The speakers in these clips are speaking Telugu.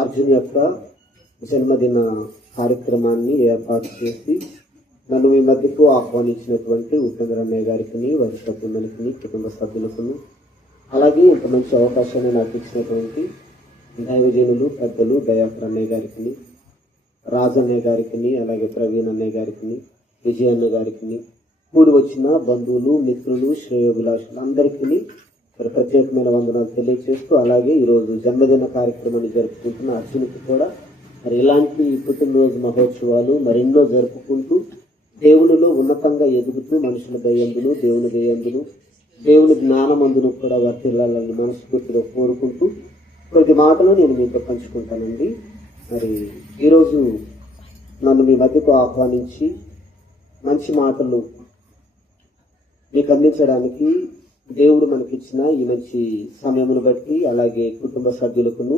అర్జున్ యొక్క జన్మదిన కార్యక్రమాన్ని ఏర్పాటు చేసి నన్ను మీ మధ్యకు ఆహ్వానించినటువంటి ఉత్తమరన్నయ్య గారికి, వారి సభ్యులకి, కుటుంబ సభ్యులకు, అలాగే ఇంత మంచి అవకాశాన్ని నాకు ఇచ్చినటువంటి దైవజనులు పెద్దలు దయాకర్ అన్నయ్య గారికి, రాజన్నయ్య గారికి, అలాగే ప్రవీణ్ అన్నయ్య గారికి, విజయన్న గారికి, కూడి వచ్చిన బంధువులు, మిత్రులు, శ్రేయోభిలాషులు అందరికీ ప్రత్యేకమైన వందనాలు తెలియజేస్తూ, అలాగే ఈరోజు జన్మదిన కార్యక్రమాన్ని జరుపుకుంటున్న అర్జునుకి కూడా మరి ఇలాంటి పుట్టినరోజు మహోత్సవాలు మరెన్నో జరుపుకుంటూ దేవునిలో ఉన్నతంగా ఎదుగుతూ మనుషుల దయందును, దేవుని దయందును, దేవుని జ్ఞానమందును కూడా వర్తిల్లాలని మనస్ఫూర్తిగా కోరుకుంటూ కొద్ది మాటలు నేను మీతో పంచుకుంటానండి. మరి ఈరోజు నన్ను మీ మధ్యకు ఆహ్వానించి మంచి మాటలు మీకు అందించడానికి దేవుడు మనకిచ్చిన ఈ మంచి సమయమును బట్టి, అలాగే కుటుంబ సభ్యులకును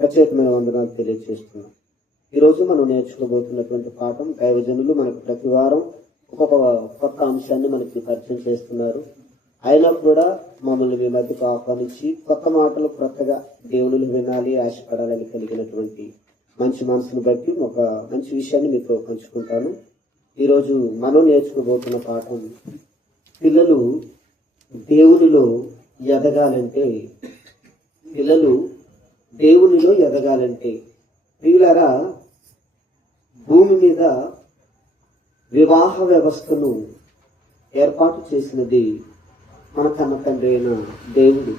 ప్రత్యేకమైన వందనాలు తెలియజేస్తున్నాం. ఈరోజు మనం నేర్చుకోబోతున్నటువంటి పాఠం, దైవజనులు మనకు ప్రతి వారం ఒక్కొక్క కొత్త అంశాన్ని మనకి పరిచయం చేస్తున్నారు. అయినా కూడా మమ్మల్ని మీ మధ్యకు ఆహ్వానించి కొత్త మాటలు కొత్తగా దేవుని వినాలి, ఆశపడాలని కలిగినటువంటి మంచి మనసును బట్టి ఒక మంచి విషయాన్ని మీతో పంచుకుంటాను. ఈరోజు మనం నేర్చుకోబోతున్న పాఠం, పిల్లలు దేవునిలో ఎదగాలంటే, ప్రియులారా, భూమి మీద వివాహ వ్యవస్థను ఏర్పాటు చేసినది మన కన్న తండ్రి అయిన దేవుడు.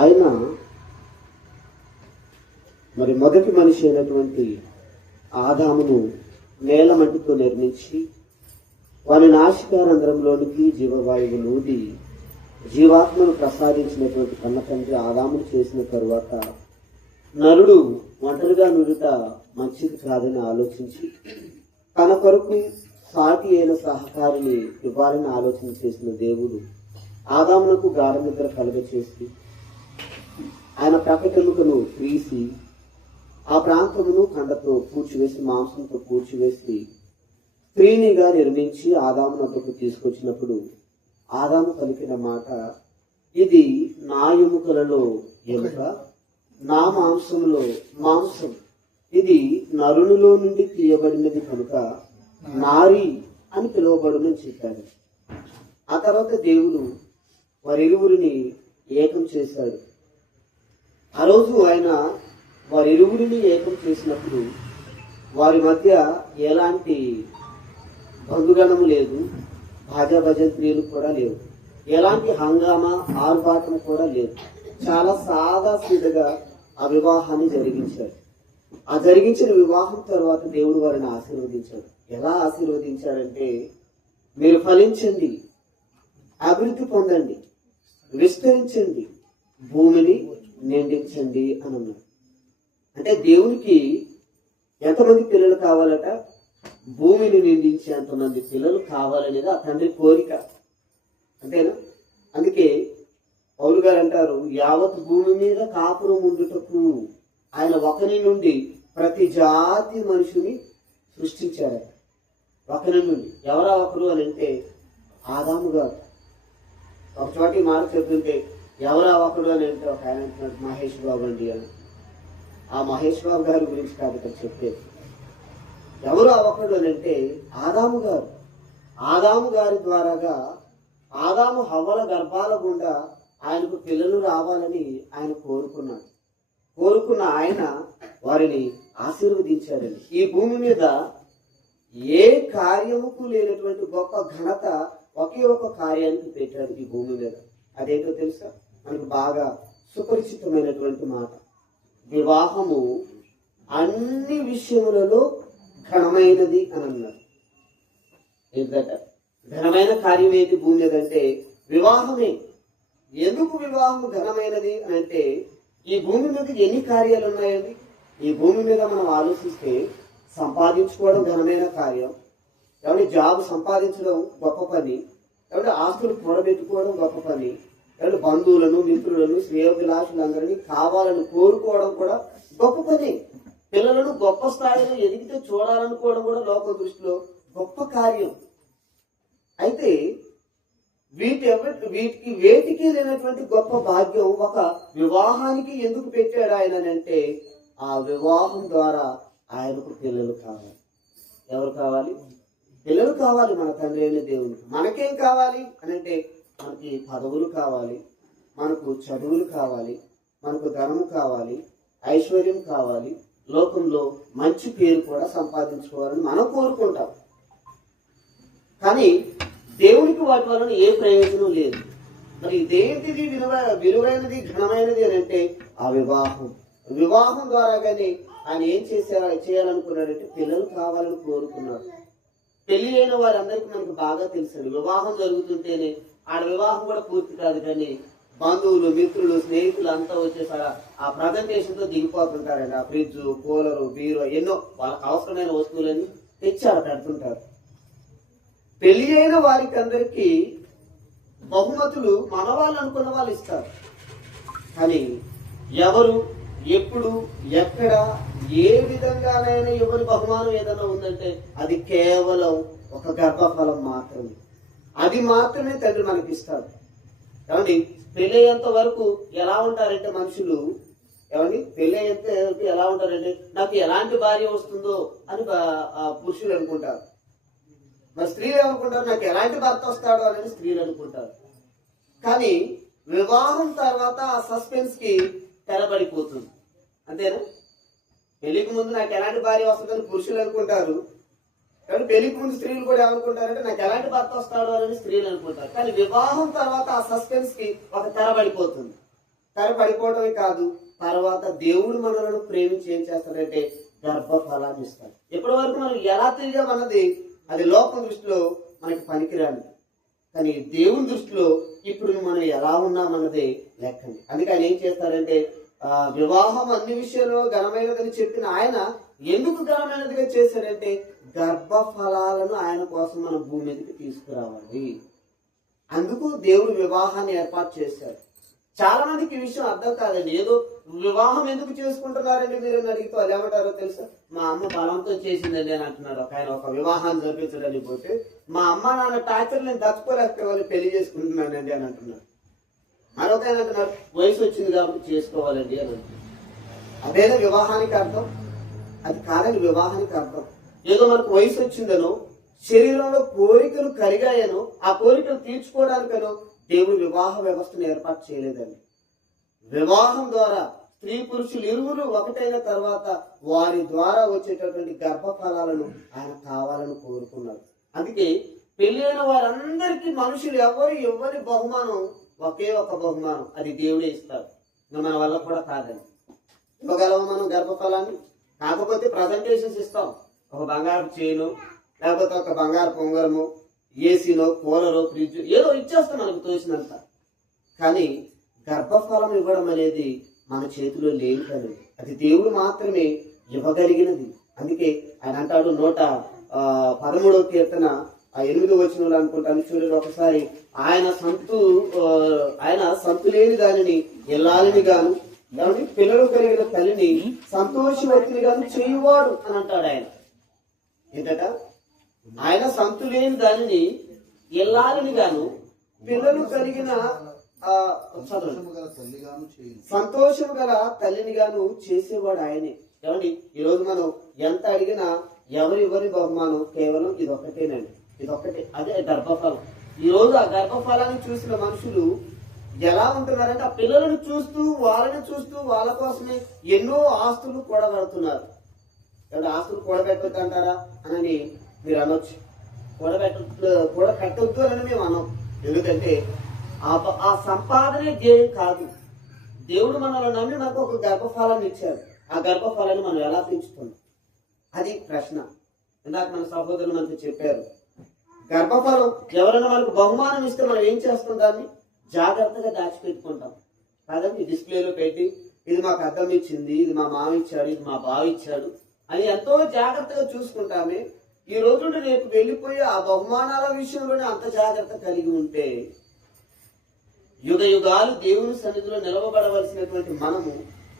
ఆయన మరి మొదటి మనిషి అయినటువంటి ఆదామును నేల మట్టితో నిర్మించి వారి నాసికారంధ్రంలోనికి జీవవాయువు నూది జీవాత్మను ప్రసాదించినటువంటి కన్న తండ్రి ఆదామును చేసిన తరువాత నరుడు ఒంటరిగా నుడుట మంచిది కాదని ఆలోచించి తన కొరకు సాటి అయిన సహకారిని ఇవ్వాలని ఆలోచన చేసిన దేవుడు ఆదామునకు గాఢ నిద్ర కలుగచేసి ఆయన ప్రకటనను తీసి ఆ ప్రాంతమును కండతో పూడ్చివేసి, మాంసంతో పూడ్చివేసి స్త్రీనిగా నిర్మించి ఆదాము వద్దకు తీసుకొచ్చినప్పుడు ఆదాము పలికిన మాట, ఇది నా ఎముకలలో ఎముక, నా మాంసంలో మాంసం, ఇది నరునిలో నుండి తీయబడినది కనుక నారి అని పిలువబడునని చెప్పాడు. ఆ తర్వాత దేవుడు వారిరువురిని ఏకం చేశాడు. ఆ రోజు ఆయన వారిరువురిని ఏకం చేసినప్పుడు వారి మధ్య ఎలాంటి బంధుగణము లేదు, భాజా భజంత్రీలు కూడా లేవు, ఎలాంటి హంగామా ఆర్భాటం కూడా లేదు. చాలా సాదా సీదగా ఆ వివాహాన్ని జరిగించాడు. ఆ జరిగించిన వివాహం తర్వాత దేవుడు వారిని ఆశీర్వదించాడు. ఎలా ఆశీర్వదించాడంటే, మీరు ఫలించండి, అభివృద్ధి పొందండి, విస్తరించండి, భూమిని నిండించండి అని అన్నాడు. అంటే దేవునికి ఎంతమంది పిల్లలు కావాలట? భూమిని నిండించే అంతమంది పిల్లలు కావాలనేది ఆ తండ్రి కోరిక, అంతేనా? అందుకే పౌలు గారు అంటారు, యావత్ భూమి మీద కాపురం ఉండుటకు ఆయన ఒకరి నుండి ప్రతి జాతి మనుషుని సృష్టించారట. ఒకరి నుండి. ఎవరా ఒకరు అని అంటే ఆదాము గారు. ఒక చోటి మాట చెప్తుంటే ఎవరా ఒకరు అని అంటే ఒక ఆయన అంటున్నాడు, మహేష్ బాబు అండి అని. ఆ మహేష్ బాబు గారి గురించి కాదు ఇక్కడ చెప్పేది. ఎవరు అవకడు అని అంటే ఆదాము గారు. ఆదాము గారి ద్వారాగా ఆదాము హవ్వల గర్భాల గుండా ఆయనకు పిల్లలు రావాలని ఆయన కోరుకున్నాడు. కోరుకున్న ఆయన వారిని ఆశీర్వదించాడని. ఈ భూమి మీద ఏ కార్యముకు లేనటువంటి గొప్ప ఘనత ఒకే ఒక కార్యానికి పెట్టాడు ఈ భూమి మీద. అదేంటో తెలుసా? మనకు బాగా సుపరిచితమైనటువంటి మాట, వివాహము అన్ని విషయములలో ఘనమైనది అని అన్నారు. ఏంటంట ఘనమైన కార్యం ఏంటి భూమి మీద అంటే వివాహమే. ఎందుకు వివాహం ఘనమైనది అని అంటే, ఈ భూమి మీద ఎన్ని కార్యాలు ఉన్నాయండి? ఈ భూమి మీద మనం ఆలోచిస్తే సంపాదించుకోవడం ఘనమైన కార్యం, ఎవరి జాబ్ సంపాదించడం గొప్ప పని, ఎవరి ఆస్తులు కూడబెట్టుకోవడం గొప్ప పని, ఎవరి బంధువులను, మిత్రులను, శ్రేయోభిలాషులందరినీ కావాలని కోరుకోవడం కూడా గొప్ప పని. పిల్లలను గొప్ప స్థాయిలో ఎదిగితే చూడాలనుకోవడం కూడా లోక దృష్టిలో గొప్ప కార్యం. అయితే వేటికి లేనటువంటి గొప్ప భాగ్యం ఒక వివాహానికి ఎందుకు పెట్టాడు ఆయన అంటే, ఆ వివాహం ద్వారా ఆయనకు పిల్లలు కావాలి. ఎవరు కావాలి? పిల్లలు కావాలి మన తండ్రి అయిన దేవునికి. మనకేం కావాలి అని అంటే మనకి పదవులు కావాలి, మనకు చదువులు కావాలి, మనకు ధనము కావాలి, ఐశ్వర్యం కావాలి, లోకంలో మంచి పేరు కూడా సంపాదించుకోవాలని మనం కోరుకుంటాం. కానీ దేవునికి వాటి వలన ఏ ప్రయోజనం లేదు. మరి ఇదేంటిది విలువైనది ఘనమైనది అని అంటే ఆ వివాహం. వివాహం ద్వారా కానీ ఆయన ఏం చేయాలనుకున్నాడంటే పిల్లలు కావాలని కోరుకున్నాడు. పెళ్లి అయిన వారందరికీ మనకు బాగా తెలుసండి, వివాహం జరుగుతుంటేనే ఆడ వివాహం కూడా పూర్తి కాదు కానీ బంధువులు, మిత్రులు, స్నేహితులు అంతా వచ్చేసారా ఆ ప్రజెంటేషన్ తో దిగిపోతుంటారండి. ఆ ఫ్రిడ్జ్, కూలరు, బీరో ఎన్నో వాళ్ళకి అవసరమైన వస్తువులన్నీ తెచ్చి ఆడ పెడుతుంటారు. పెళ్లి అయిన వారికి అందరికీ బహుమతులు మన వాళ్ళు అనుకున్న వాళ్ళు ఇస్తారు. కానీ ఎవరు, ఎప్పుడు, ఎక్కడ, ఏ విధంగానైనా ఎవరి బహుమానం ఏదైనా ఉందంటే అది కేవలం ఒక గర్భఫలం మాత్రమే. అది మాత్రమే తండ్రి మనకి ఇస్తాడు. ఏమండి, పెళ్ళయ్యేంత వరకు ఎలా ఉంటారంటే మనుషులు, ఏమండి పెళ్ళి అయ్యేంత వరకు ఎలా ఉంటారంటే నాకు ఎలాంటి భార్య వస్తుందో అని పురుషులు అనుకుంటారు. మరి స్త్రీలు ఏమనుకుంటారు, నాకు ఎలాంటి భర్త వస్తాడో అనేది స్త్రీలు అనుకుంటారు. కానీ వివాహం తర్వాత ఆ సస్పెన్స్ కి తెరబడిపోతుంది. అంతేనా? పెళ్లికి ముందు నాకు ఎలాంటి భార్య వస్తుందని పురుషులు అనుకుంటారు, కానీ పెళ్లికి ముందు స్త్రీలు కూడా ఏమనుకుంటారంటే నాకు ఎలాంటి భర్త వస్తాడో అని స్త్రీలు అనుకుంటారు. కానీ వివాహం తర్వాత ఆ సస్పెన్స్ కి ఒక తెరబడిపోతుంది. తెరబడిపోవడమే కాదు, తర్వాత దేవుడు మనలను ప్రేమించి ఏం చేస్తాడంటే గర్భఫలాన్ని ఇస్తాడు. ఇప్పటి వరకు మనం ఎలా తిరిగామన్నది అది లోకం దృష్టిలో మనకి పనికిరాని, కానీ దేవుని దృష్టిలో ఇప్పుడు మనం ఎలా ఉన్నామన్నదే లెక్కండి. అందుకే ఆయన ఏం చేస్తారంటే వివాహం అన్ని విషయంలో ఘనమైనదని చెప్పిన ఆయన ఎందుకు ఘనమైనదిగా చేశాడంటే గర్భఫలాలను ఆయన కోసం మన భూమి మీదకి తీసుకురావాలి. అందుకు దేవుడు వివాహాన్ని ఏర్పాటు చేశాడు. చాలా మందికి ఈ విషయం అర్థం కాదండి. ఏదో వివాహం ఎందుకు చేసుకుంటున్నారండి మీరు అని అడిగితే వాళ్ళు ఏమంటారో తెలుసా, మా అమ్మ బలంతో చేసిందండి అని అంటున్నారు. ఆయన ఒక వివాహాన్ని జరిపించడానికి పోతే మా అమ్మ నాన్న టార్చర్ నేను దచ్చుకోలేకపోయి పెళ్లి చేసుకుంటున్నానండి అని అంటున్నారు. మరొక ఆయన అంటున్నారు వయసు వచ్చింది కాబట్టి చేసుకోవాలండి అని అంటున్నారు. అదేనా వివాహానికి అర్థం? అది కాదని వివాహానికి అర్థం. ఏదో మనకు వయసు వచ్చిందనో, శరీరంలో కోరికలు కలిగాయనో, ఆ కోరికలు తీర్చుకోవడానికనో దేవుడు వివాహ వ్యవస్థను ఏర్పాటు చేయలేదండి. వివాహం ద్వారా స్త్రీ పురుషులు ఇరువురు ఒకటైన తర్వాత వారి ద్వారా వచ్చేటటువంటి గర్భఫలాలను ఆయన కావాలని కోరుకున్నాడు. అందుకే పెళ్లి అయిన వారందరికీ మనుషులు ఎవరి బహుమానం ఒకే ఒక బహుమానం, అది దేవుడే ఇస్తాడు. మన వల్ల కూడా కాదండి. ఇవ్వగలము మనం గర్భఫలాన్ని? కాకపోతే ప్రజెంటేషన్స్ ఇస్తాం. ఒక బంగారు చైను, లేకపోతే ఒక బంగారు పొంగరము, ఏసీలో, కూలరో, ఫ్రిడ్జ్ ఏదో ఇచ్చేస్తాం మనకు తోచినంత. కానీ గర్భఫలం ఇవ్వడం అనేది మన చేతిలో లేని పని. అది దేవుడు మాత్రమే ఇవ్వగలిగినది. అందుకే ఆయన అంటాడు 113వ కీర్తన 8వ వచనంలో అనుకుంటాను చూడండి ఒకసారి, ఆయన సంతు లేని దానిని ఇల్లాలని గాను, పిల్లలు కలిగిన తల్లిని సంతోషవతిని గాను చేయువాడు అని అంటాడు ఆయన. ఏంటట? ఆయన సంతు లేని దానిని ఇల్లాలని గాను, పిల్లలు కలిగిన సంతోషం గల తల్లిని గాను చేసేవాడు ఆయనే. ఏమండి, ఈరోజు మనం ఎంత అడిగినా ఎవరి బహుమానం కేవలం ఇదొక్కటేనండి. ఇదొక్కటే, అదే గర్భఫలం. ఈ రోజు ఆ గర్భఫలాన్ని చూసిన మనుషులు ఎలా ఉంటున్నారంటే ఆ పిల్లలను చూస్తూ వాళ్ళని చూస్తూ వాళ్ళ కోసమే ఎన్నో ఆస్తులు కూడబెడుతున్నారు. ఆస్తులు కూడబెట్టొద్దు అంటారా అని మీరు అనొచ్చు. కూడబెట్టొద్దు అని మేము అనం. ఎందుకంటే ఆ సంపాదనే ధ్యేయం కాదు. దేవుడు మనల్ని నమ్మి మనకు ఒక గర్భఫలాన్ని ఇచ్చారు. ఆ గర్భఫలాన్ని మనం ఎలా పెంచుతున్నాం, అది ప్రశ్న. ఇందాక మన సహోదరులు మనకు చెప్పారు, గర్భఫలం ఎవరైనా మనకు బహుమానం ఇస్తే మనం ఏం చేస్తాం, దాన్ని జాగ్రత్తగా దాచిపెట్టుకుంటాం కాదండి. డిస్ప్లేలో పెట్టి ఇది మాకు అద్దం ఇచ్చింది, ఇది మా మామ ఇచ్చాడు, ఇది మా బావ ఇచ్చాడు అని ఎంతో జాగ్రత్తగా చూసుకుంటామే. ఈ రోజు నుండి రేపు వెళ్ళిపోయి ఆ బహుమానాల విషయంలోనే అంత జాగ్రత్త కలిగి ఉంటే యుగ యుగాలు దేవుని సన్నిధిలో నిలవబడవలసినటువంటి మనము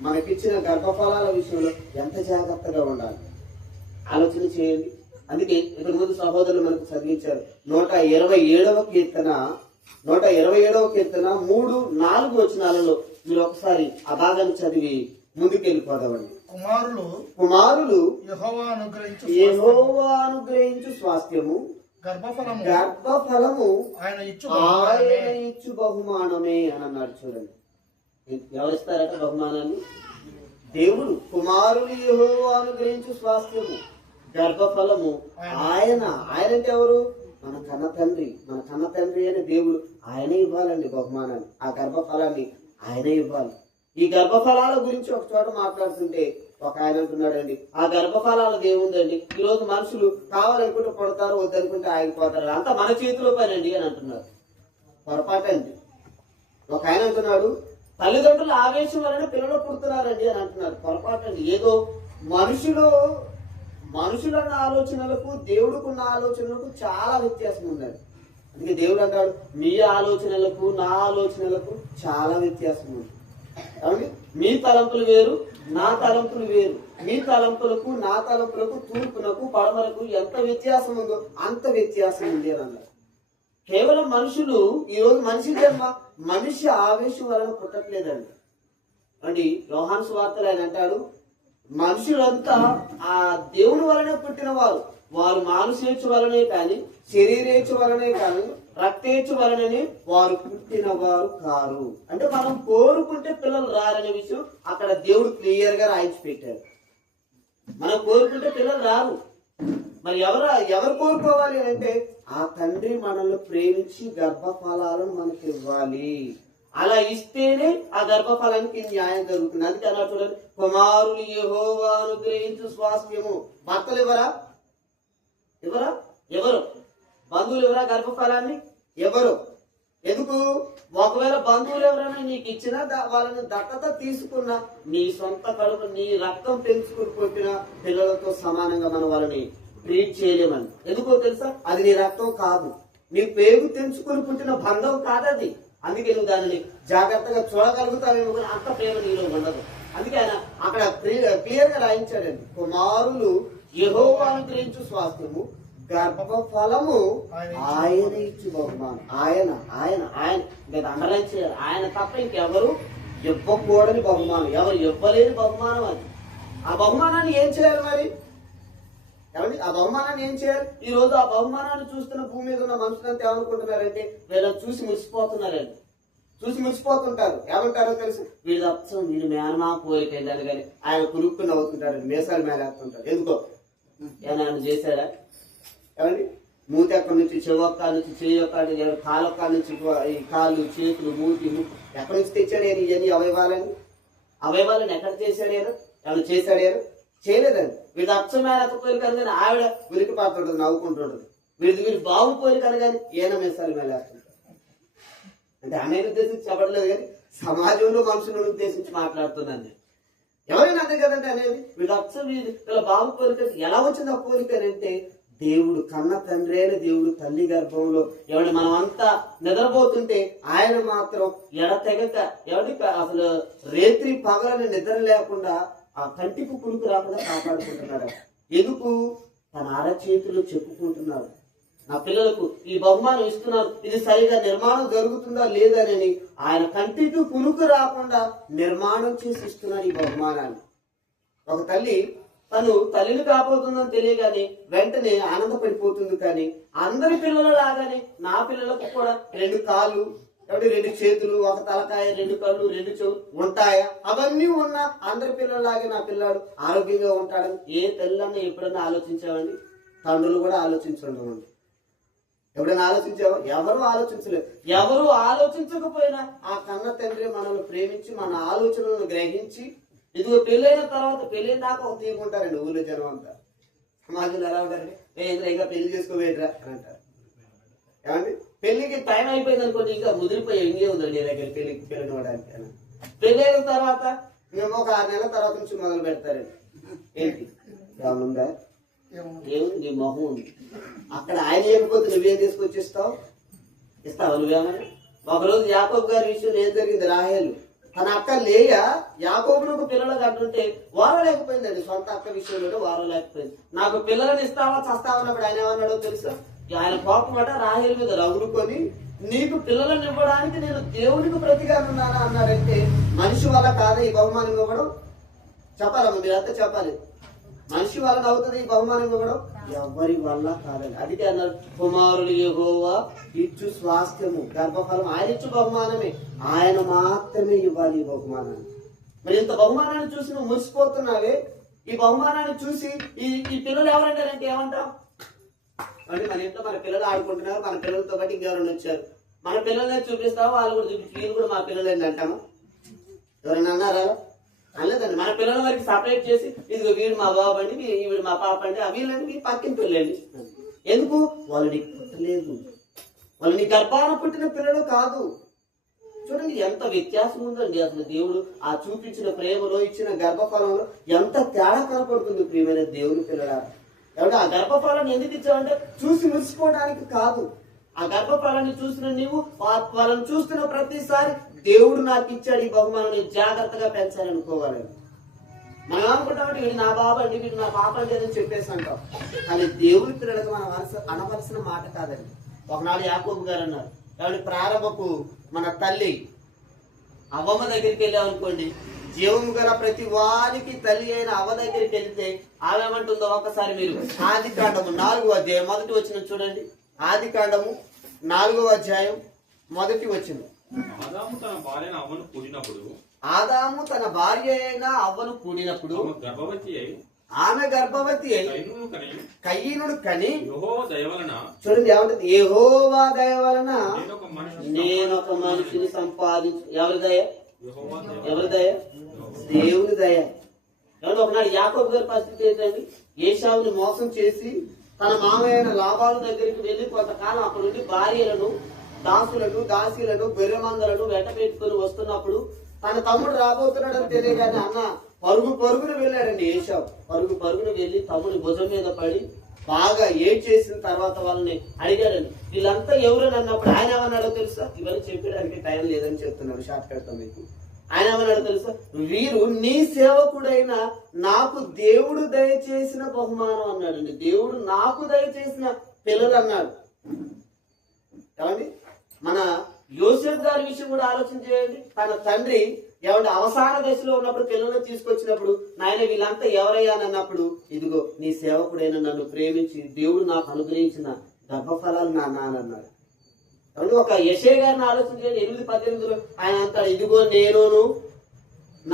మనకిచ్చిన గర్భఫలాల విషయంలో ఎంత జాగ్రత్తగా ఉండాలి ఆలోచన చేయండి. అందుకే ఇంతకు ముందు సహోదరులు మనకు చదివించారు 127వ కీర్తన 3-4 వచనాలలో మీరు ఒకసారి ఆ భాగాన్ని చదివి ముందుకెళ్ళిపోదామండి. కుమారులు యెహోవా అనుగ్రహించు స్వాస్థ్యము, గర్భఫలము ఆయన ఇచ్చు బహుమానమే అని అన్నాడు. చూడండి, ఎవరిస్తారట బహుమానాన్ని? దేవుడు. కుమారులు యెహోవా అనుగ్రహించు స్వాస్థ్యము, గర్భఫలము ఆయన. ఆయన అంటే ఎవరు? మన కన్న తండ్రి. మన కన్న తండ్రి అయిన దేవుడు ఆయనే ఇవ్వాలండి బహుమానాన్ని. ఆ గర్భఫలాన్ని ఆయనే ఇవ్వాలి. ఈ గర్భఫలాల గురించి ఒక చోట మాట్లాడుతుంటే ఒక ఆయన అంటున్నాడండి, ఆ గర్భఫలాలు ఏముందండి, ఈ రోజు మనుషులు కావాలనుకుంటే పడతారు, వద్దనుకుంటే ఆగిపోతారు, అంతా మన చేతిలో పనండి అని అంటున్నారు. పొరపాటండి. ఒక ఆయన అంటున్నాడు, తల్లిదండ్రుల ఆవేశం వలన పిల్లలు పుడుతున్నారండి అని అంటున్నారు. పొరపాటండి. ఏదో మనుషులన్న ఆలోచనలకు దేవుడుకున్న ఆలోచనలకు చాలా వ్యత్యాసం ఉందండి. అందుకే దేవుడు అంటాడు, మీ ఆలోచనలకు నా ఆలోచనలకు చాలా వ్యత్యాసం ఉంది. కాబట్టి మీ తలంపులు వేరు, నా తలంపులు వేరు. మీ తలంపులకు నా తలంపులకు, తూర్పునకు పడమరకు ఎంత వ్యత్యాసం ఉందో అంత వ్యత్యాసం ఉంది అని అన్నారు. కేవలం మనుషులు, ఈ రోజు మనిషి జన్మ మనిషి ఆవేశం వలన పుట్టట్లేదండి అండి. యోహాను సువార్తలో ఆయన అంటాడు, మనుషులంతా ఆ దేవుని వలనే పుట్టిన వారు మానుషేచ్ఛ వలనే కానీ, శరీరేచ్ఛ వలనే కానీ, రక్తేచ్ఛ వలననే వారు పుట్టిన వారు కారు. అంటే మనం కోరుకుంటే పిల్లలు రారనే విషయం అక్కడ దేవుడు క్లియర్ గా రాయించి పెట్టారు. మనం కోరుకుంటే పిల్లలు రారు. మరి ఎవరు కోరుకోవాలి అంటే ఆ తండ్రి మనల్ని ప్రేమించి గర్భఫలాలను మనకి ఇవ్వాలి. అలా ఇస్తేనే ఆ గర్భఫలానికి న్యాయం జరుగుతుంది. అందుకే అలా చూడండి, కుమారులు యెహోవా అనుగ్రహించు స్వాస్థ్యము. భర్తలు ఎవరు? బంధువులు ఎవరా గర్భఫలాన్ని? ఎవరు? ఎందుకు? ఒకవేళ బంధువులు ఎవరైనా నీకు ఇచ్చినా వాళ్ళని దత్తత తీసుకున్నా, నీ సొంత కడుపు నీ రక్తం పెంచుకుని పుట్టిన పిల్లలతో సమానంగా మనం వాళ్ళని ట్రీట్ చేయలేమని. ఎందుకో తెలుసా? అది నీ రక్తం కాదు, నీ పేగు తెంచుకుని పుట్టిన బంధం కాదది. అందుకే నువ్వు దానిని జాగ్రత్తగా చూడగలుగుతావేమో, కానీ అంత ప్రేమ నీలో ఉండదు. అందుకే ఆయన అక్కడ క్లియర్ గా రాయించాడండి, కుమారులు యెహోవా అనుగ్రహించు స్వాస్థ్యము, గర్భఫలము ఆయన ఇచ్చు బహుమానం. ఆయన ఆయన ఆయన ఇంకా అండర్లైన్ చేయాలి. ఆయన తప్ప ఇంకెవరు ఇవ్వకూడని బహుమానం, ఎవరు ఇవ్వలేని బహుమానం అది. ఆ బహుమానాన్ని ఏం చేయాలి మరి? ఏమండి, ఆ బహుమానాన్ని ఏం చేయాలి? ఈ రోజు ఆ బహుమానాన్ని చూస్తున్న భూమి మీద ఉన్న మనుషులంతా ఏమనుకుంటున్నారంటే, వీళ్ళని చూసి మురిసిపోతున్నారండి. చూసి మురిసిపోతుంటారు. ఏమంటారో తెలుసు, వీడి అప్సం వీడి మేనమా పోలిక వెళ్ళాలి కానీ ఆయన కురుక్కుని అవుతుంటారు, మేసాలు మేలేస్తుంటారు. ఎందుకో ఏమైనా చేశారా? ఏమండి, మూతి ఎక్కడి నుంచి, చెవొక్క నుంచి, చేయొక్క నుంచి, కాలొక్క నుంచి, ఈ కాళ్ళు చేతులు మూతి ఎక్కడి నుంచి తెచ్చాడు? ఇవన్నీ అవయవాలను ఎక్కడ చేశాడు? ఏమైనా చేశాడు? చేయలేదండి. వీడి అచ్చమైన పోలి కను కానీ ఆవిడ ఉలికి పడుతుంటది, నవ్వుకుంటుంటది. వీడి బాబు పోలి కను కానీ ఈయన మేసాలు మేలేస్తుంటారు. అంటే అన్నయ్యను ఉద్దేశించి చెప్పట్లేదు కానీ సమాజంలో మనుషులను ఉద్దేశించి మాట్లాడుతున్నాను. ఎవరైనా అదే కదంటే అనేది. వీళ్ళ వీళ్ళ బాబు పోలిక ఎలా వచ్చింది? ఆ పోలిక అంటే దేవుడు, కన్న తండ్రి అయిన దేవుడు తల్లి గర్భంలో ఎవరి మనం అంతా నిద్రపోతుంటే ఆయన మాత్రం ఎడతెగక అసలు రేత్రి పగలని నిద్ర లేకుండా ఆ కంటికి పులుకు రాకుండా కాపాడుకుంటున్నాడు. ఎందుకు? తన అరచేతులు చెప్పుకుంటున్నాడు, నా పిల్లలకు ఈ బహుమానం ఇస్తున్నాను, ఇది సరిగా నిర్మాణం జరుగుతుందా లేదని ఆయన కంటికి పులుకు రాకుండా నిర్మాణం చేసి ఇస్తున్నాడు ఈ బహుమానాన్ని. ఒక తల్లి తను తల్లిని కాబోతుందని తెలియగానే వెంటనే ఆనందపడిపోతుంది. కానీ అందరి పిల్లల లాగానే నా పిల్లలకు కూడా 2 కాళ్ళు, 2 చేతులు, ఒక తలకాయ, 2 కళ్ళు, 2 చెవులు ఉంటాయా? అవన్నీ ఉన్న అందరి పిల్లలాగే నా పిల్లాడు ఆరోగ్యంగా ఉంటాడని ఏ తల్లిని ఎప్పుడైనా ఆలోచించామండి? తండ్రులు కూడా ఆలోచించండి. ఎప్పుడైనా ఆలోచించావా? ఎవరు ఆలోచించలేదు. ఎవరు ఆలోచించకపోయినా ఆ కన్న తండ్రి మనల్ని ప్రేమించి మన ఆలోచనలను గ్రహించి, ఇదిగో పెళ్ళైన తర్వాత పెళ్ళైన దాకా ఒక తీరుకుంటారండి ఊళ్ళో జనం అంతా. సమాజంలో ఎలా ఉంటారండి, ఇంకా పెళ్లి చేసుకోవేట్రా అని అంటారు. ఏమండి, పెళ్లికి టైం అయిపోయింది అనుకోండి, ఇంకా ముదిరిపోయి ఇంకే ఉందండి దగ్గర పెళ్లిని ఇవ్వడానికి. పెళ్ళైన తర్వాత మేము ఒక 6 నెలల తర్వాత నుంచి మొదలు పెడతారండి. ఏంటి ఏమనుందా? ఏముంది? నీ మొహం ఉంది. అక్కడ ఆయన లేకపోతే నువ్వేం తీసుకొచ్చిస్తావు? ఇస్తావా నువ్వేమన్నా? ఒకరోజు యాకోబు గారి విషయంలో ఏం జరిగింది? రాహేలు తన అక్క లేయా యాకోబునకు పిల్లలకు అంటుంటే వారలేకపోయిందండి. సొంత అక్క విషయంలో వారలేకపోయింది. నాకు పిల్లలని ఇస్తావా చస్తావన్నప్పుడు ఆయన ఏమన్నాడో తెలుసా? ఆయన కోపమాట రాహేలు మీద రగులుకొని, నీకు పిల్లలను ఇవ్వడానికి నేను దేవునికి ప్రతిగా ఉన్నానా అన్నాడంటే, మనిషి వల్ల కాదా ఈ బహుమానం ఇవ్వడం? చెప్పాలమ్మా, మీరంతా చెప్పాలి. మనిషి వలన అవుతుంది ఈ బహుమానం ఇవ్వడం? ఎవరి వల్ల కాదండి. అందుకే అన్నారు, కుమారులు యెహోవా ఇచ్చు స్వాస్థ్యము, గర్భఫలం ఆయన ఇచ్చు బహుమానమే, ఆయన మాత్రమే ఇవ్వాలి ఈ బహుమానాన్ని. మరి ఇంత బహుమానాన్ని చూసి నువ్వు మురిసిపోతున్నావే, ఈ బహుమానాన్ని చూసి ఈ పిల్లలు ఎవరంటారంటే ఏమంటాం? అంటే మన ఇంట్లో మన పిల్లలు ఆడుకుంటున్నారు, మన పిల్లలతో పాటు ఇంకెవరైనా వచ్చారు, మన పిల్లలనే చూపిస్తాము, వాళ్ళు కూడా చూపించి వీళ్ళు కూడా మా పిల్లలు ఏంటి అంటాము? ఎవరైనా అన్నారా? అనలేదండి. మన పిల్లల వరకు సపరేట్ చేసి ఇదిగో వీడు మా బాబు అండి, వీడు మా పాప అండి, వీళ్ళని పక్కిన పిల్లలండి. ఎందుకు? వాళ్ళు నీకు పుట్టలేదు, వాళ్ళు నీ గర్భాన పుట్టిన పిల్లలు కాదు. చూడండి ఎంత వ్యత్యాసం ఉందండి. అసలు దేవుడు ఆ చూపించిన ప్రేమలో, ఇచ్చిన గర్భఫలంలో ఎంత తేడా కనపడుతుంది ప్రియమైన దేవుని పిల్లల. కాబట్టి ఆ గర్భఫలాన్ని ఎందుకు ఇచ్చావంటే చూసి మురిసిపోవడానికి కాదు. ఆ గర్భఫలాన్ని చూసిన నీవు వాళ్ళని చూస్తున్న ప్రతిసారి దేవుడు నాకు ఇచ్చాడు ఈ బహుమానాన్ని, జాగ్రత్తగా పెంచాలనుకోవాలి. మనం అనుకుంటామంటే వీడు నా బాబు అండి, వీడు నా పాప అండి అని చెప్పేసి అంటాం. కానీ దేవుని పిల్లలకు మనం అనవలసిన మాట కాదండి. ఒకనాడు యాకోబు గారు అన్నారు, కాబట్టి ప్రారంభపు మన తల్లి అవ్వమ్మ దగ్గరికి వెళ్ళామనుకోండి, జీవము గల ప్రతి వారికి తల్లి అయిన అవ్వ దగ్గరికి వెళ్తే ఆమెమంటుందో ఒక్కసారి మీరు ఆదికాండము 4వ అధ్యాయం మొదటి వచనం చూడండి. ఆదికాండము 4వ అధ్యాయం మొదటి వచనం. ఆదాము తన భార్య అయిన అవ్వను కూడినప్పుడు ఆమె గర్భవతి అయి కయీనుడు కని, చూడండి ఏమంటుంది, యెహోవా దయ వలన నేనొక మనిషిని సంపాదించు. ఎవరి దయ? ఎవరి దయ? దేవుని దయ. ఏమంటే ఒకనాడు యాకోబు గారి పరిస్థితి ఏంటండి, ఏశావుని మోసం చేసి తన మామయ్య అయిన లాబాను దగ్గరికి వెళ్లి కొంతకాలం అక్కడ నుండి భార్యలను, దాసులను, దాసీలను, బెర్రెమందలను వెంట పెట్టుకుని వస్తున్నప్పుడు తన తమ్ముడు రాబోతున్నాడని తెలియగానే అన్న పరుగున వెళ్ళాడండి ఏశావు. పరుగున వెళ్ళి తమ్ముడి భుజం మీద పడి బాగా చేసిన తర్వాత వాళ్ళని అడిగాడండి, వీళ్ళంతా ఎవరని అన్నప్పుడు ఆయన ఏమన్నాడో తెలుసా? ఇవన్నీ చెప్పడానికి టైం లేదని చెప్తున్నాను, షార్ట్ కడతాం మీకు. ఆయన ఏమన్నాడో తెలుసా? వీరు నీ సేవకుడైన నాకు దేవుడు దయచేసిన బహుమానం అన్నాడండి. దేవుడు నాకు దయచేసిన పిల్లలు అన్నాడు. ఏమండి, మన యోసేపు గారి విషయం కూడా ఆలోచన చేయండి. తన తండ్రి ఏమంటే అవసాన దశలో ఉన్నప్పుడు పిల్లలను తీసుకొచ్చినప్పుడు, నాయన వీళ్ళంతా ఎవరయ్యా అన్నప్పుడు, ఇదిగో నీ సేవకుడైన నన్ను ప్రేమించి దేవుడు నాకు అనుగ్రహించిన గర్భఫలాలు నా నాన్నన్నాడు. ఒక యెషయా గారిని ఆలోచన చేయండి. 8:18 ఆయన అంటాడు, ఇదిగో నేనును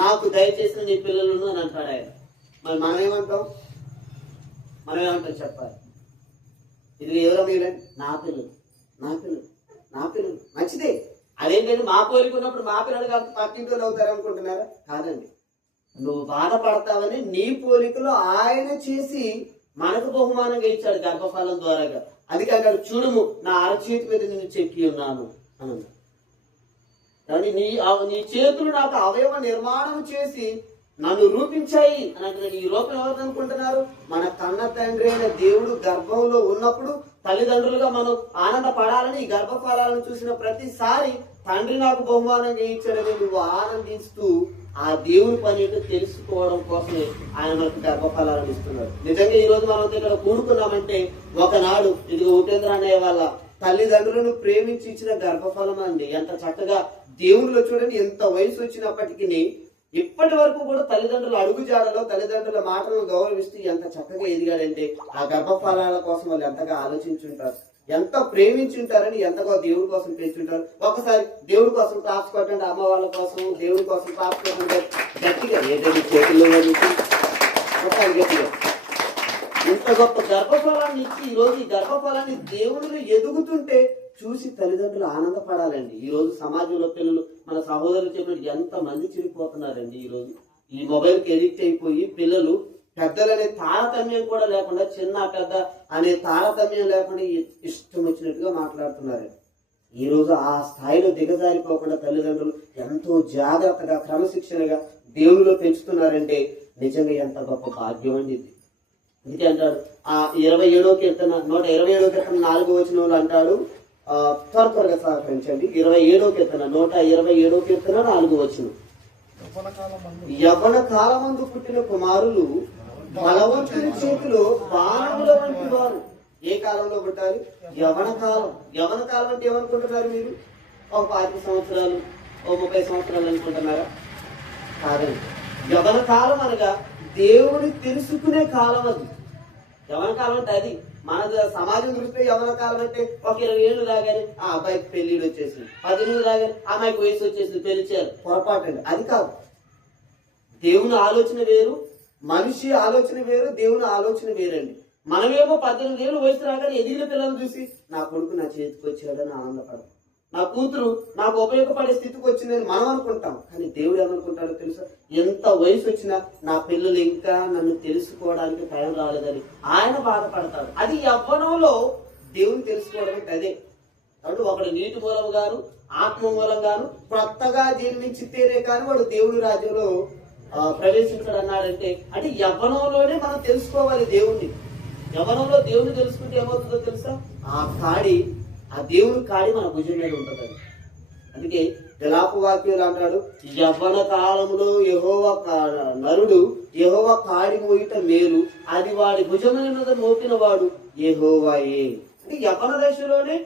నాకు దయచేసిన నీ పిల్లలను అని అంటాడు ఆయన. మరి మనం ఏమంటాం చెప్పాలి? ఇది ఎవరో మీరండి, నా పిల్లలు మంచిదే. అదేంటంటే మా కోరిక ఉన్నప్పుడు మా పిల్లలు కాదు పక్కింటోళ్ళు అవుతారు అనుకుంటున్నారా? కాదండి. నువ్వు బాధపడతావని నీ పోలికలో ఆయన చేసి మనకు బహుమానంగా ఇచ్చాడు గర్భఫలం ద్వారాగా. అందుకే అంటాడు, చూడుము నా అరచేతి మీద నేను చెక్కి ఉన్నాను అని. కానీ నీ చేతులు నాకు అవయవ నిర్మాణం చేసి నన్ను రూపించాయి అని అంటున్నాడు. ఈ రూపం ఎవరు అనుకుంటున్నారు? మన కన్న తండ్రి అయిన దేవుడు గర్భంలో ఉన్నప్పుడు తల్లిదండ్రులుగా మనం ఆనందపడాలని ఈ గర్భఫలాలను చూసిన ప్రతిసారి తండ్రి నాకు బహుమానంగా ఇచ్చాడని నువ్వు ఆనందిస్తూ ఆ దేవుని పని తెలుసుకోవడం కోసమే ఆయన మనకు గర్భఫలాలను ఇస్తున్నాడు. నిజంగా ఈ రోజు మనం ఇక్కడ కూడుకున్నామంటే ఒకనాడు ఇదిగో ఉపేంద్ర అనే వాళ్ళ తల్లిదండ్రులను ప్రేమించి ఇచ్చిన గర్భఫలం అండి. ఎంత చక్కగా దేవునిలో చూడండి, ఎంత వయసు వచ్చినప్పటికీ ఇప్పటి వరకు కూడా తల్లిదండ్రుల అడుగుజాడలో తల్లిదండ్రుల మాటలను గౌరవిస్తూ ఎంత చక్కగా ఎదిగాడంటే ఆ గర్భఫలాల కోసం వాళ్ళు ఎంతగా ఆలోచించుంటారు, ఎంత ప్రేమించుంటారని, ఎంతగా దేవుడి కోసం పెంచుంటారు. ఒకసారి దేవుడి కోసం క్లాప్స్ కొట్టండి, అమ్మ వాళ్ళ కోసం దేవుడి కోసం క్లాప్స్ కొట్టండి గట్టిగా, ఏదైనా చేతుల్లో గట్టిగా. ఇంత గొప్ప గర్భఫలాన్ని ఇచ్చి ఈ రోజు ఈ గర్భఫలాన్ని దేవుళ్ళు ఎదుగుతుంటే చూసి తల్లిదండ్రులు ఆనందపడాలండి. ఈ రోజు సమాజంలో పిల్లలు, మన సహోదరులు చెప్పినట్టు ఎంత మంది చిరిగిపోతున్నారండి. ఈ రోజు ఈ మొబైల్ కి ఎడిక్ట్ అయిపోయి పిల్లలు పెద్దలనే తారతమ్యం కూడా లేకుండా, చిన్న పెద్ద అనే తారతమ్యం లేకుండా ఇష్టం వచ్చినట్టుగా మాట్లాడుతున్నారు. ఈ రోజు ఆ స్థాయిలో దిగజారిపోకుండా తల్లిదండ్రులు ఎంతో జాగ్రత్తగా క్రమశిక్షణగా దేవునిలో పెంచుతున్నారంటే నిజంగా ఎంత గొప్ప భాగ్యం అండి ఇది. ఇది అంటాడు ఆ 27వ కీర్తన 127వ కీర్తన 4వ వచనంలో అంటాడు, త్వరగా సహకరించండి. 27వ కీర్తన 127వ కీర్తన 4వ వచనం. యవ్వన కాలమందు పుట్టిన కుమారులు బలవంతుని చేతిలో బాణముల వంటి వారు. ఏ కాలంలో పుట్టాలి? యవ్వన కాలం. యవ్వన కాలం అంటే ఏమనుకుంటున్నారు మీరు? ఒక 5 సంవత్సరాలు, ఓ 30 సంవత్సరాలు అనుకుంటున్నారా? కాదండి. యవన కాలం అనగా దేవుని తెలుసుకునే కాలం అది. యవన కాలం అంటే అది. మన సమాజం దృష్టిలో యవన కాలం అంటే ఒక 20 ఏళ్ళు రాగానే ఆ అబ్బాయికి పెళ్లిళ్ళు వచ్చేసింది, 10 ఏళ్ళు రాగానే అమ్మాయికి వయసు వచ్చేసింది, పెళ్లి చేయాలి. పొరపాటు అండి, అది కాదు. దేవుని ఆలోచన వేరు, మనిషి ఆలోచన వేరు, దేవుని ఆలోచన వేరండి. మనమేమో 18 ఏళ్ళు వయసు రాగానే ఎదిగిన పిల్లలు చూసి నా కొడుకు నా చేతికి వచ్చాడని ఆనందపడతాం, నా కూతురు నాకు ఉపయోగపడే స్థితికి వచ్చిందని మనం అనుకుంటాం. కానీ దేవుడు ఏమనుకుంటాడో తెలుసా? ఎంత వయసు వచ్చినా నా పిల్లలు ఇంకా నన్ను తెలుసుకోవడానికి టైం రాలేదని ఆయన బాధపడతాడు. అది యవ్వనంలో దేవుని తెలుసుకోవడం అంటే అదే. కాబట్టి ఒకడు నీటి మూలంగాను ఆత్మ మూలంగాను కొత్తగా జన్మించితేనే కానీ వాడు దేవుని రాజ్యంలో ప్రవేశించడు అన్నాడంటే, అంటే యవ్వనంలోనే మనం తెలుసుకోవాలి దేవుణ్ణి. యవ్వనంలో దేవుని తెలుసుకుంటే ఏమవుతుందో తెలుసా? ఆ దేవుని కాడి మన భుజం మీద ఉంటుంది. అందుకే విలాప వాక్యాలు అంటాడు, యవ్వన కాలంలో నరుడు యెహోవా కాడి మోయిట మేలు, అది వాడి భుజం మీద మోపిన వాడు యెహోవాయే. అంటే యవ్వన దశలోనే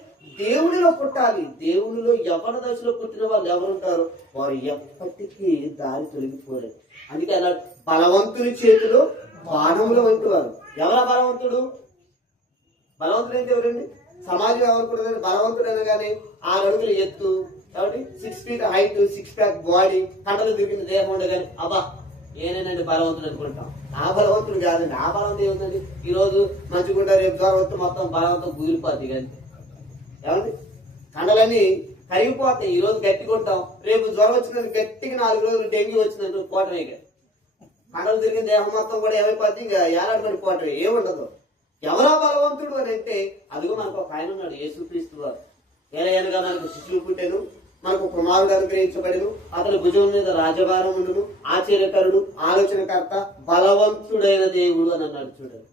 దేవునిలో పుట్టాలి. దేవునిలో యవ్వన దశలో పుట్టిన వాళ్ళు ఎవరుంటారో వారు ఎప్పటికీ దారి తొలగిపోలేదు. అందుకే అన్నాడు, బలవంతుని చేతిలో బాణములు వంటి వారు. ఎవరా బలవంతుడు? బలవంతుడు అంటే ఎవరండి? సమాజం ఏమనుకుంటుంది? బలవంతుడు అనగానే 6 అడుగుల ఎత్తు, కాబట్టి 6 feet హైట్, 6 pack బాడీ, కండలు తిరిగిన దేహం ఉండగానే అబ్బా ఏనేనండి బలవంతుడు అనుకుంటాం. ఆ బలవంతుడు కాదండి. ఆ బలవంతుడు ఏముందండి? ఈ రోజు మంచిగుంటా, రేపు జ్వరం వస్తే మొత్తం బలవంతం కుదిరిపోద్ది. కానీ ఏమండి, కండలన్నీ కరిగిపోతాయి. ఈ రోజు గట్టిగా ఉంటాం, రేపు జ్వరం వచ్చిందని గట్టిగా 4 రోజులు డెంగ్యూ వచ్చిందంటే పోవటమే. కండలు తిరిగిన దేహం మొత్తం కూడా ఏమైపోద్ది? ఇంకా ఏలాంటి పోవటమే, ఏముండదు. ఎవరా బలవంతుడు అని అంటే అదిగో మనకు ఒక ఆయన ఉన్నాడు, యేసుక్రీస్తు వారు. ఏలయనగా మనకు శిశువు పుట్టెను, మనకు కుమారుడు అనుగ్రహించబడెను, అతని భుజం మీద రాజభారం ఉండును, ఆశ్చర్యకరుడు, ఆలోచనకర్త, బలవంతుడైన దేవుడు అని అన్నాడు. చూడండి,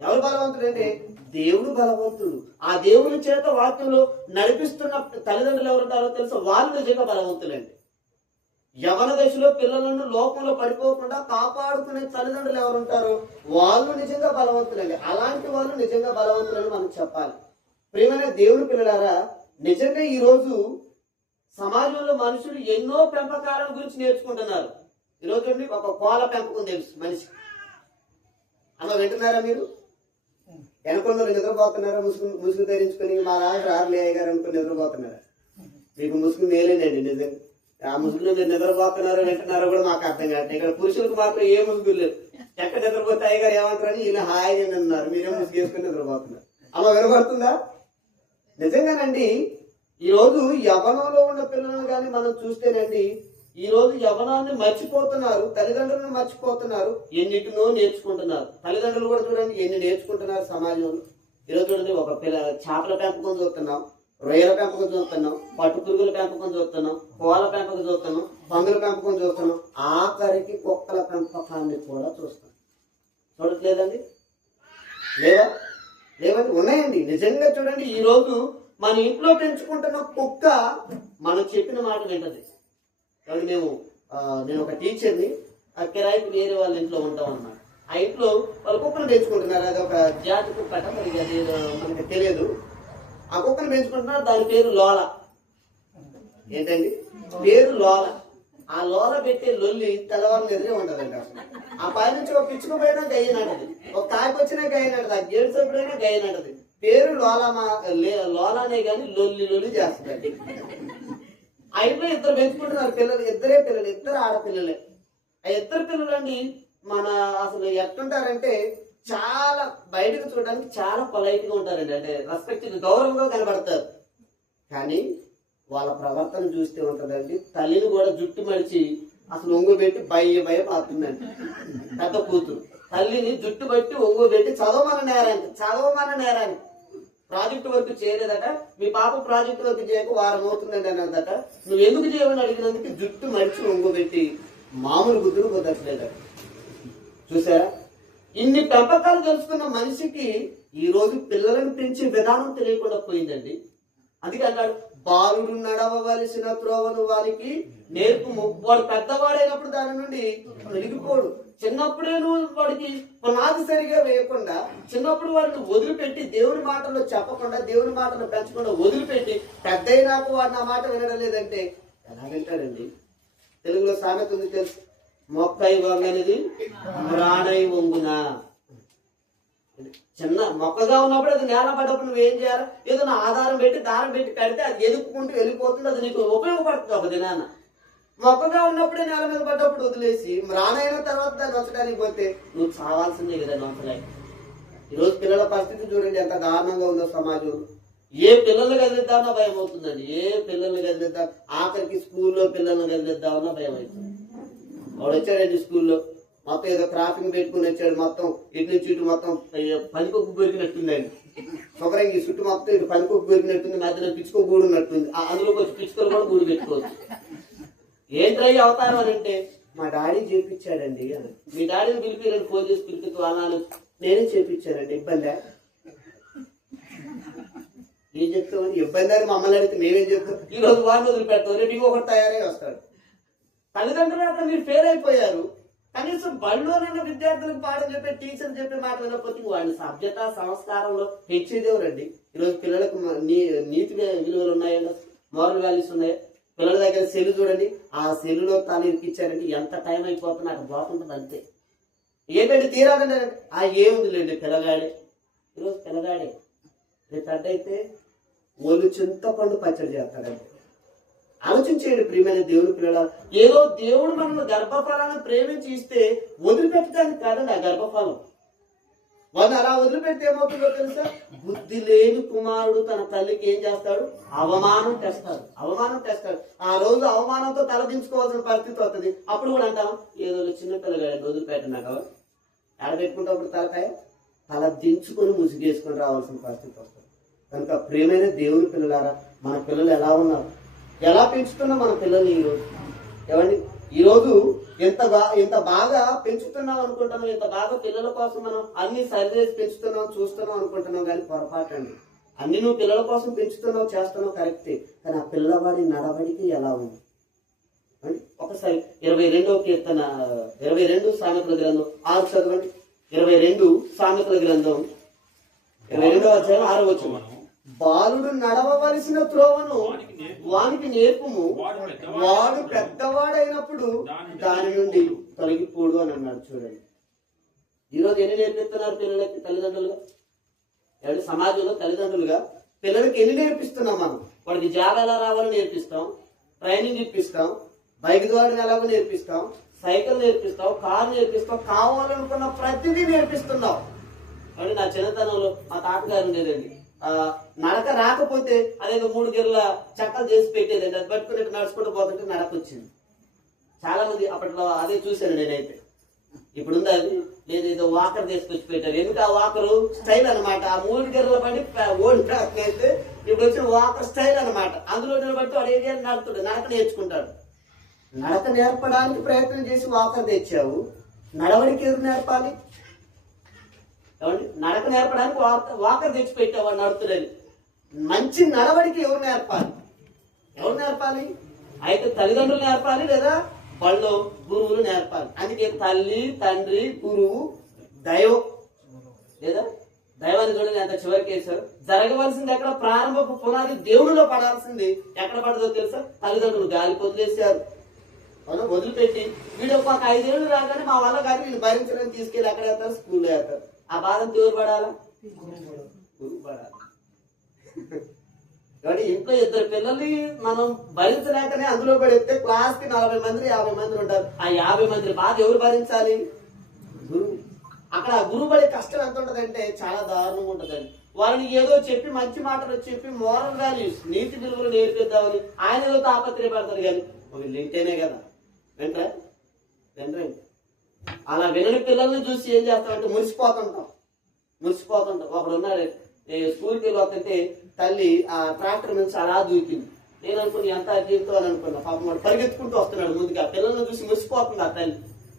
ఎవరు బలవంతుడు అంటే దేవుడు బలవంతుడు. ఆ దేవుని చేత వాక్యంలో నడిపిస్తున్న తల్లిదండ్రులు ఎవరుంటారో తెలుసా? వాళ్ళు నిజంగా బలవంతులండి. యవన దశలో పిల్లలను లోకంలో పడిపోకుండా కాపాడుకునే తల్లిదండ్రులు ఎవరుంటారో వాళ్ళు నిజంగా బలవంతులండి. అలాంటి వాళ్ళు నిజంగా బలవంతులని మనం చెప్పాలి. ప్రియమైన దేవుని పిల్లలారా, నిజంగా ఈ రోజు సమాజంలో మనుషులు ఎన్నో పెంపకాల గురించి నేర్చుకుంటున్నారు. ఈరోజు ఒక కోళ్ళ పెంపకం తెలుసు మనిషి. అమ్మ వింటున్నారా మీరు? వెనకొందరు నిద్రపోతున్నారా? ముసుగు ధరించుకుని మా రాజు గారు అనుకుని నిద్రపోతున్నారా? మీకు ముసుగు మేలేనండి నిజంగా. ఆ ముసుగులో మీరు నిద్రపోతున్నారో వింటున్నారో కూడా మాకు అర్థం కాదు. ఇక్కడ పురుషులకు మాత్రం ఏ ముసుగులు లేదు. ఎక్కడ నిద్రపోతే అయ్యగారు ఏమంటారని ఇలా హాయిగా ఉన్నారు, మీరేం ముసుగు వేసుకుని నిద్రపోతున్నారు. అమ్మ వినబడుతుందా? నిజంగానండి, ఈ రోజు యవ్వనంలో ఉన్న పిల్లలను కానీ మనం చూస్తేనండి, ఈ రోజు యవ్వనాన్ని మర్చిపోతున్నారు, తల్లిదండ్రులను మర్చిపోతున్నారు, ఎన్నిటినో నేర్చుకుంటున్నారు. తల్లిదండ్రులు కూడా చూడండి ఎన్ని నేర్చుకుంటున్నారు సమాజంలో. ఈరోజు చూడండి, ఒక చేపల పెంపకం చూస్తున్నాం, రొయ్యల పెంపకం చూస్తున్నాం, పట్టు పురుగుల పెంపకం చూస్తున్నాం, కోళ్ళ పెంపకం చూస్తున్నాం, పందుల పెంపకం చూస్తున్నాం, ఆఖరికి కుక్కల పెంపకాన్ని కూడా చూస్తాం. చూడట్లేదండి? లేవండి, ఉన్నాయండి. నిజంగా చూడండి, ఈ రోజు మన ఇంట్లో పెంచుకుంటున్న కుక్క మనం చెప్పిన మాట వింటది. కాబట్టి నేను ఒక టీచర్ని, ఆ కిరాయికి వేరే వాళ్ళ ఇంట్లో ఉంటాం అన్నమాట. ఆ ఇంట్లో వాళ్ళు కుక్కను పెంచుకుంటున్నారు. అది ఒక జాతి కుక్క, మరి అది మనకి తెలియదు. ఆ కుక్కను పెంచుకుంటున్నారు, దాని పేరు లోల. ఏంటండి పేరు? లోల. ఆ లోల పెట్టే లొల్లి తెల్లవారు ఎదురే ఉంటదండి. ఆ పై నుంచి ఒక పిచ్చుకు పోయినా గయ్యనటది, ఒక కాయకు వచ్చినా గయ్యనటది, ఆ గేడు సభ్యుడైనా గయ్యనటది. పేరు లోలానే గాని లొల్లి చేస్తుందండి. ఆ ఇంట్లో 2 పెంచుకుంటున్నారు పిల్లలు, ఇద్దరు ఆడపిల్లలే. ఆ 2 పిల్లలండి మన అసలు ఎట్లుంటారంటే చాలా బయటకు చూడడానికి చాలా పొలైట్ గా ఉంటారండి. అంటే రెస్పెక్ట్, గౌరవంగా కనబడతారు. కానీ వాళ్ళ ప్రవర్తన చూస్తే ఉంటదండి, తల్లిని కూడా జుట్టు మడిచి అసలు ఒంగు పెట్టి భయ పాతుందండి. పెద్ద కూతురు తల్లిని జుట్టు బట్టి ఒంగు పెట్టి చదవమన్న నేరానికి ప్రాజెక్టు వర్క్ చేయలేదట. మీ పాప ప్రాజెక్టు వర్క్ చేయక వారం అవుతుందండి అన్నదట. నువ్వు ఎందుకు చేయమని అడిగినందుకు జుట్టు మడిచి ఒంగు పెట్టి మామూలు బుద్ధులు కుదరట్లేదట. చూసారా? ఇన్ని పెంపకాలు తెలుసుకున్న మనిషికి ఈ రోజు పిల్లలను పెంచే విధానం తెలియకుండా పోయిందండి. అందుకే అన్నాడు, బాలుడు నడవవలసిన త్రోవను వారికి నేర్పుము, వాడు పెద్దవాడైనప్పుడు దాని నుండి వెలిగిపోడు. చిన్నప్పుడే నువ్వు వాడికి పునాది సరిగా వేయకుండా, చిన్నప్పుడు వాడిని వదిలిపెట్టి, దేవుని మాటల్లో చెప్పకుండా, దేవుని మాటలు పెంచకుండా వదిలిపెట్టి, పెద్ద అయినాక వాడు నా మాట వినడం లేదంటే ఎలా వింటాడండి? తెలుగులో సామెత ఉంది తెలుసు, మొక్కై వంగనిది రాణై వంగునా. చిన్న మొక్కగా ఉన్నప్పుడు అది నేల పడ్డప్పుడు నువ్వేం చేయాలి? ఏదైనా ఆధారం పెట్టి దారం పెట్టి కడితే అది ఎదుక్కుంటూ వెళ్ళిపోతుంది, అది నీకు ఉపయోగపడుతుంది ఒక దినాన. మొక్కగా ఉన్నప్పుడే నేల మీద పడ్డప్పుడు వదిలేసి రానైన తర్వాత దాన్ని నొచ్చడానికి పోతే నువ్వు చావాల్సిందే కదా నొచ్చలే. ఈరోజు పిల్లల పరిస్థితి చూడండి ఎంత దారుణంగా ఉందో సమాజం. ఏ పిల్లల్ని కదిలిద్దామన్నా భయం అవుతుందండి. ఏ పిల్లల్ని కదిలిద్దాం, ఆఖరికి స్కూల్లో పిల్లల్ని కదిలిద్దామన్నా భయం అవుతుంది. వాడు వచ్చాడండి స్కూల్లో, మొత్తం ఏదో క్రాఫింగ్ పెట్టుకుని వచ్చాడు, మొత్తం ఇటు నుంచి ఇటు మొత్తం పనికొక్కు పెరిగినట్టుందండి. శుభ్రంగా ఈ చుట్టూ మొత్తం ఇటు పనికొక్కు పెరిగినట్టుంది, మధ్యలో పిచ్చుకో గూడు ఉన్నట్టుంది. అందులోకి వచ్చి పిచ్చుకలు కూడా గూడు పెట్టుకోవచ్చు. ఏంట్రై అవతారం అని అంటే మా డాడీ చేపించాడండి అని. మీ డాడీని పిలిపిరండి, ఫోన్ చేసి పిలిపిస్తూ అన్నాను, నేనే చేపించానండి, ఇబ్బంది ఏం చెప్తామని. ఇబ్బంది అని మమ్మల్ని అడిగితే మేమేం చెప్తాం? ఈ రోజు వాడిని వదిలిపెడతాం, రేపు ఇంకొకటి తయారై వస్తాడు. తల్లిదండ్రులు అక్కడ మీరు ఫెయిల్ అయిపోయారు. కనీసం బడిలోనైనా విద్యార్థులకు పాఠం చెప్పే టీచర్ చెప్పే మాట వినకపోతే వాడిని సభ్యత సంస్కారంలో పెంచేదేవరండి. ఈరోజు పిల్లలకు నీతి విలువలు ఉన్నాయండి, మోరల్ వాల్యూస్ ఉన్నాయి. పిల్లల దగ్గర సెల్లు చూడండి, ఆ సెల్లులో తల ఇరికిచ్చారంటే ఎంత టైం అయిపోతుంది అక్కడ పోతుంటుంది అంతే. ఏంటంటే తీరాలంటే ఏముంది లేండి పిల్లగాడే. ఈరోజు పిల్లగాడే రేపు పెద్ద అయితే ఒళ్ళు చింతపండు పచ్చడి చేస్తాడంటే. ఆలోచించేయండి ప్రియమైన దేవుని పిల్లల. ఏదో దేవుడు మనల్ని గర్భఫలాన్ని ప్రేమించి ఇస్తే వదిలిపెట్టడానికి కాదండి ఆ గర్భఫలం. వాళ్ళు అలా వదిలిపెడితే ఏమవుతుందో తెలుసా? బుద్ధి లేని కుమారుడు తన తల్లికి ఏం చేస్తాడు? అవమానం తెస్తాడు. ఆ రోజు అవమానంతో తలదించుకోవాల్సిన పరిస్థితి వస్తుంది. అప్పుడు కూడా అంటాం ఏదో చిన్న పిల్లగాడు వదిలిపెట్టినాక ఎడ పెట్టుకుంటే అప్పుడు తల దించుకొని ముసుగేసుకొని రావాల్సిన పరిస్థితి వస్తుంది. కనుక ప్రియమైన దేవుని పిల్లలారా, మన పిల్లలు ఎలా ఉన్నారు, ఎలా పెంచుతున్నాం మన పిల్లల్ని ఈరోజు? ఏమండి, ఈరోజు ఎంత బాగా పెంచుతున్నాం అనుకుంటున్నాం, ఎంత బాగా పిల్లల కోసం మనం అన్ని సరిచేసి పెంచుతున్నాం చూస్తున్నాం అనుకుంటున్నాం, కానీ పొరపాటు అండి. అన్ని నువ్వు పిల్లల కోసం పెంచుతున్నావు చేస్తున్నావు కరెక్టే, కానీ ఆ పిల్లవాడి నడవడికి ఎలా ఉంది? ఒకసారి 22వ కీర్తన 22 సామెతల గ్రంథం 6 చదవండి. 22 సామెతల గ్రంథం 22వ అధ్యాయం 6వ వచనం. బాలుడు నడవవలసిన త్రోవను వానికి నేర్పుము, వాడు పెద్దవాడైనప్పుడు దాని నుండి తొలగిపోడు అని అన్నాడు. చూడండి, ఈరోజు ఎన్ని నేర్పిస్తున్నారు పిల్లలకి తల్లిదండ్రులుగా? ఎవరి సమాజంలో తల్లిదండ్రులుగా పిల్లలకి ఎన్ని నేర్పిస్తున్నాం మనం? వాడికి జాబ్ ఎలా రావాలని నేర్పిస్తాం, ట్రైనింగ్ ఇప్పిస్తాం, బైక్ ద్వారా ఎలాగో నేర్పిస్తాం, సైకిల్ నేర్పిస్తాం, కారు నేర్పిస్తాం, కావాలనుకున్న ప్రతిదీ నేర్పిస్తున్నాం. కాబట్టి నా చిన్నతనంలో మా తాతగారు ఉండేదండి, నడక రాకపోతే అదేదో 3 గిర్ల చక్కలు చేసి పెట్టేదండి. అది పట్టుకుని నడుచుకుంటూ పోతుంటే నడక వచ్చింది. చాలా మంది అప్పట్లో అదే చూశాను నేనైతే. ఇప్పుడు ఉంది అది లేదేదో వాకర్ తీసుకొచ్చి పెట్టారు. ఎందుకు ఆ వాకరు స్టైల్ అనమాట. ఆ 3 గిర్ల పడి ఓల్డ్ ట్రాక్ అయితే ఇప్పుడు వచ్చిన వాకర్ స్టైల్ అనమాట. అందులో నిలబట్టి వాడు ఏం నడుపుతాడు, నడక నేర్చుకుంటాడు. నడక నేర్పడానికి ప్రయత్నం చేసి వాకర్ తెచ్చావు, నడవడికి ఎవరు నేర్పాలి? నడక నేర్పడానికి వాకర్ తెచ్చి పెట్టేవాడు నడుపుతాడని. మంచి నడవడికి ఎవరు నేర్పాలి? అయితే తల్లిదండ్రులు నేర్పాలి, లేదా వాళ్ళు గురువులు నేర్పాలి. అందుకే తల్లి, తండ్రి, గురువు, దైవం, లేదా దైవాన్ని చూడండి ఎంత చివరికి వేశారు. జరగవలసింది ఎక్కడ? ప్రారంభపు పునాది దేవుడిలో పడాల్సింది ఎక్కడ పడదో తెలుసా? తల్లిదండ్రులు గాలి వదిలేశారు. మనం వదిలిపెట్టి వీడు ఒక 5 ఏళ్ళు రాగానే మా వల్ల కాదు వీళ్ళు భరించడానికి తీసుకెళ్ళి ఎక్కడ వేస్తారు? స్కూల్లో వేస్తారు. ఆ బాధను ఎవరు పడాలా? గురువు పడాలి. కాబట్టి ఇంట్లో 2 పిల్లల్ని మనం భరించలేకనే అందులో పడితే క్లాస్ కి 40 మంది 50 మంది ఉంటారు. ఆ 50 మంది బాధ ఎవరు భరించాలి? గురువు. అక్కడ గురువు పడే కష్టం ఎంత ఉంటదంటే చాలా దారుణంగా ఉంటదండి. వాళ్ళని ఏదో చెప్పి మంచి మాటలు చెప్పి మోరల్ వాల్యూస్ నీతి విలువలు నేర్పిద్దామని ఆయన ఏదో తాపత్రయపడతారు. కానీ వీళ్ళు వింటేనే కదా వెంటనే అలా వినని పిల్లల్ని చూసి ఏం చేస్తామంటే మురిసిపోతుంటాం. ఒకడు ఉన్నాడు, స్కూల్కి వెళ్ళి వస్తుంటే తల్లి ఆ ట్రాక్టర్ నుంచి అలా దూకింది. నేను అనుకుని ఎంత జీవితం అని అనుకున్నా. పాపం వాడు పరిగెత్తుకుంటూ వస్తున్నాడు ముందుగా. పిల్లల్ని చూసి మురిసిపోతుంది ఆ తల్లి.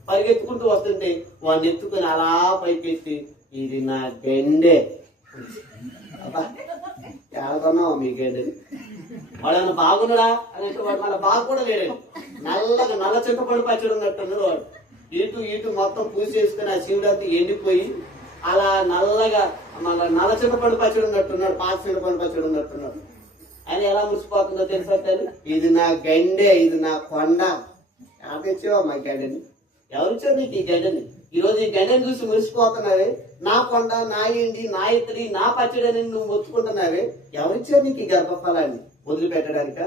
పరిగెత్తుకుంటూ వస్తుంటే వాడిని ఎత్తుకుని అలా పైకెత్తి, ఇది నా గెండే. అబ్బా ఎలాగొన్నావా మీ గెండెని? వాడు ఏమన్నా బాగున్నాడా అని అంటే వాడు మళ్ళీ బాగు కూడా లేడండి. నల్ల చింతపండు పచ్చడి ఉన్నట్టున్నాడు వాడు. ఇటు మొత్తం పూసేసుకుని ఆ శివుడు అంతా ఎండిపోయి అలా నల్లగా మళ్ళీ నల్ల చింతపండు పచ్చడి ఉన్నట్టున్నాడు, పాత చింతపండు పచ్చడి ఉన్నట్టున్నాడు. ఆయన ఎలా మురిసిపోతుందో తెలుసా? ఇది నా గండే, ఇది నా కొండ. ఎలా తెచ్చావా మా గండెని? ఎవరిచ్చారు నీకు ఈ గడ్డని? ఈ రోజు ఈ గడ్డని చూసి మురిసిపోతున్నావే, నా కొండ, నా ఎండి, నా ఇత్తడి, నా పచ్చడి అని నువ్వు మొత్తుకుంటున్నావే. ఎవరిచ్చారు నీకు ఈ గర్భఫలాన్ని? వదిలిపెట్టడానిక?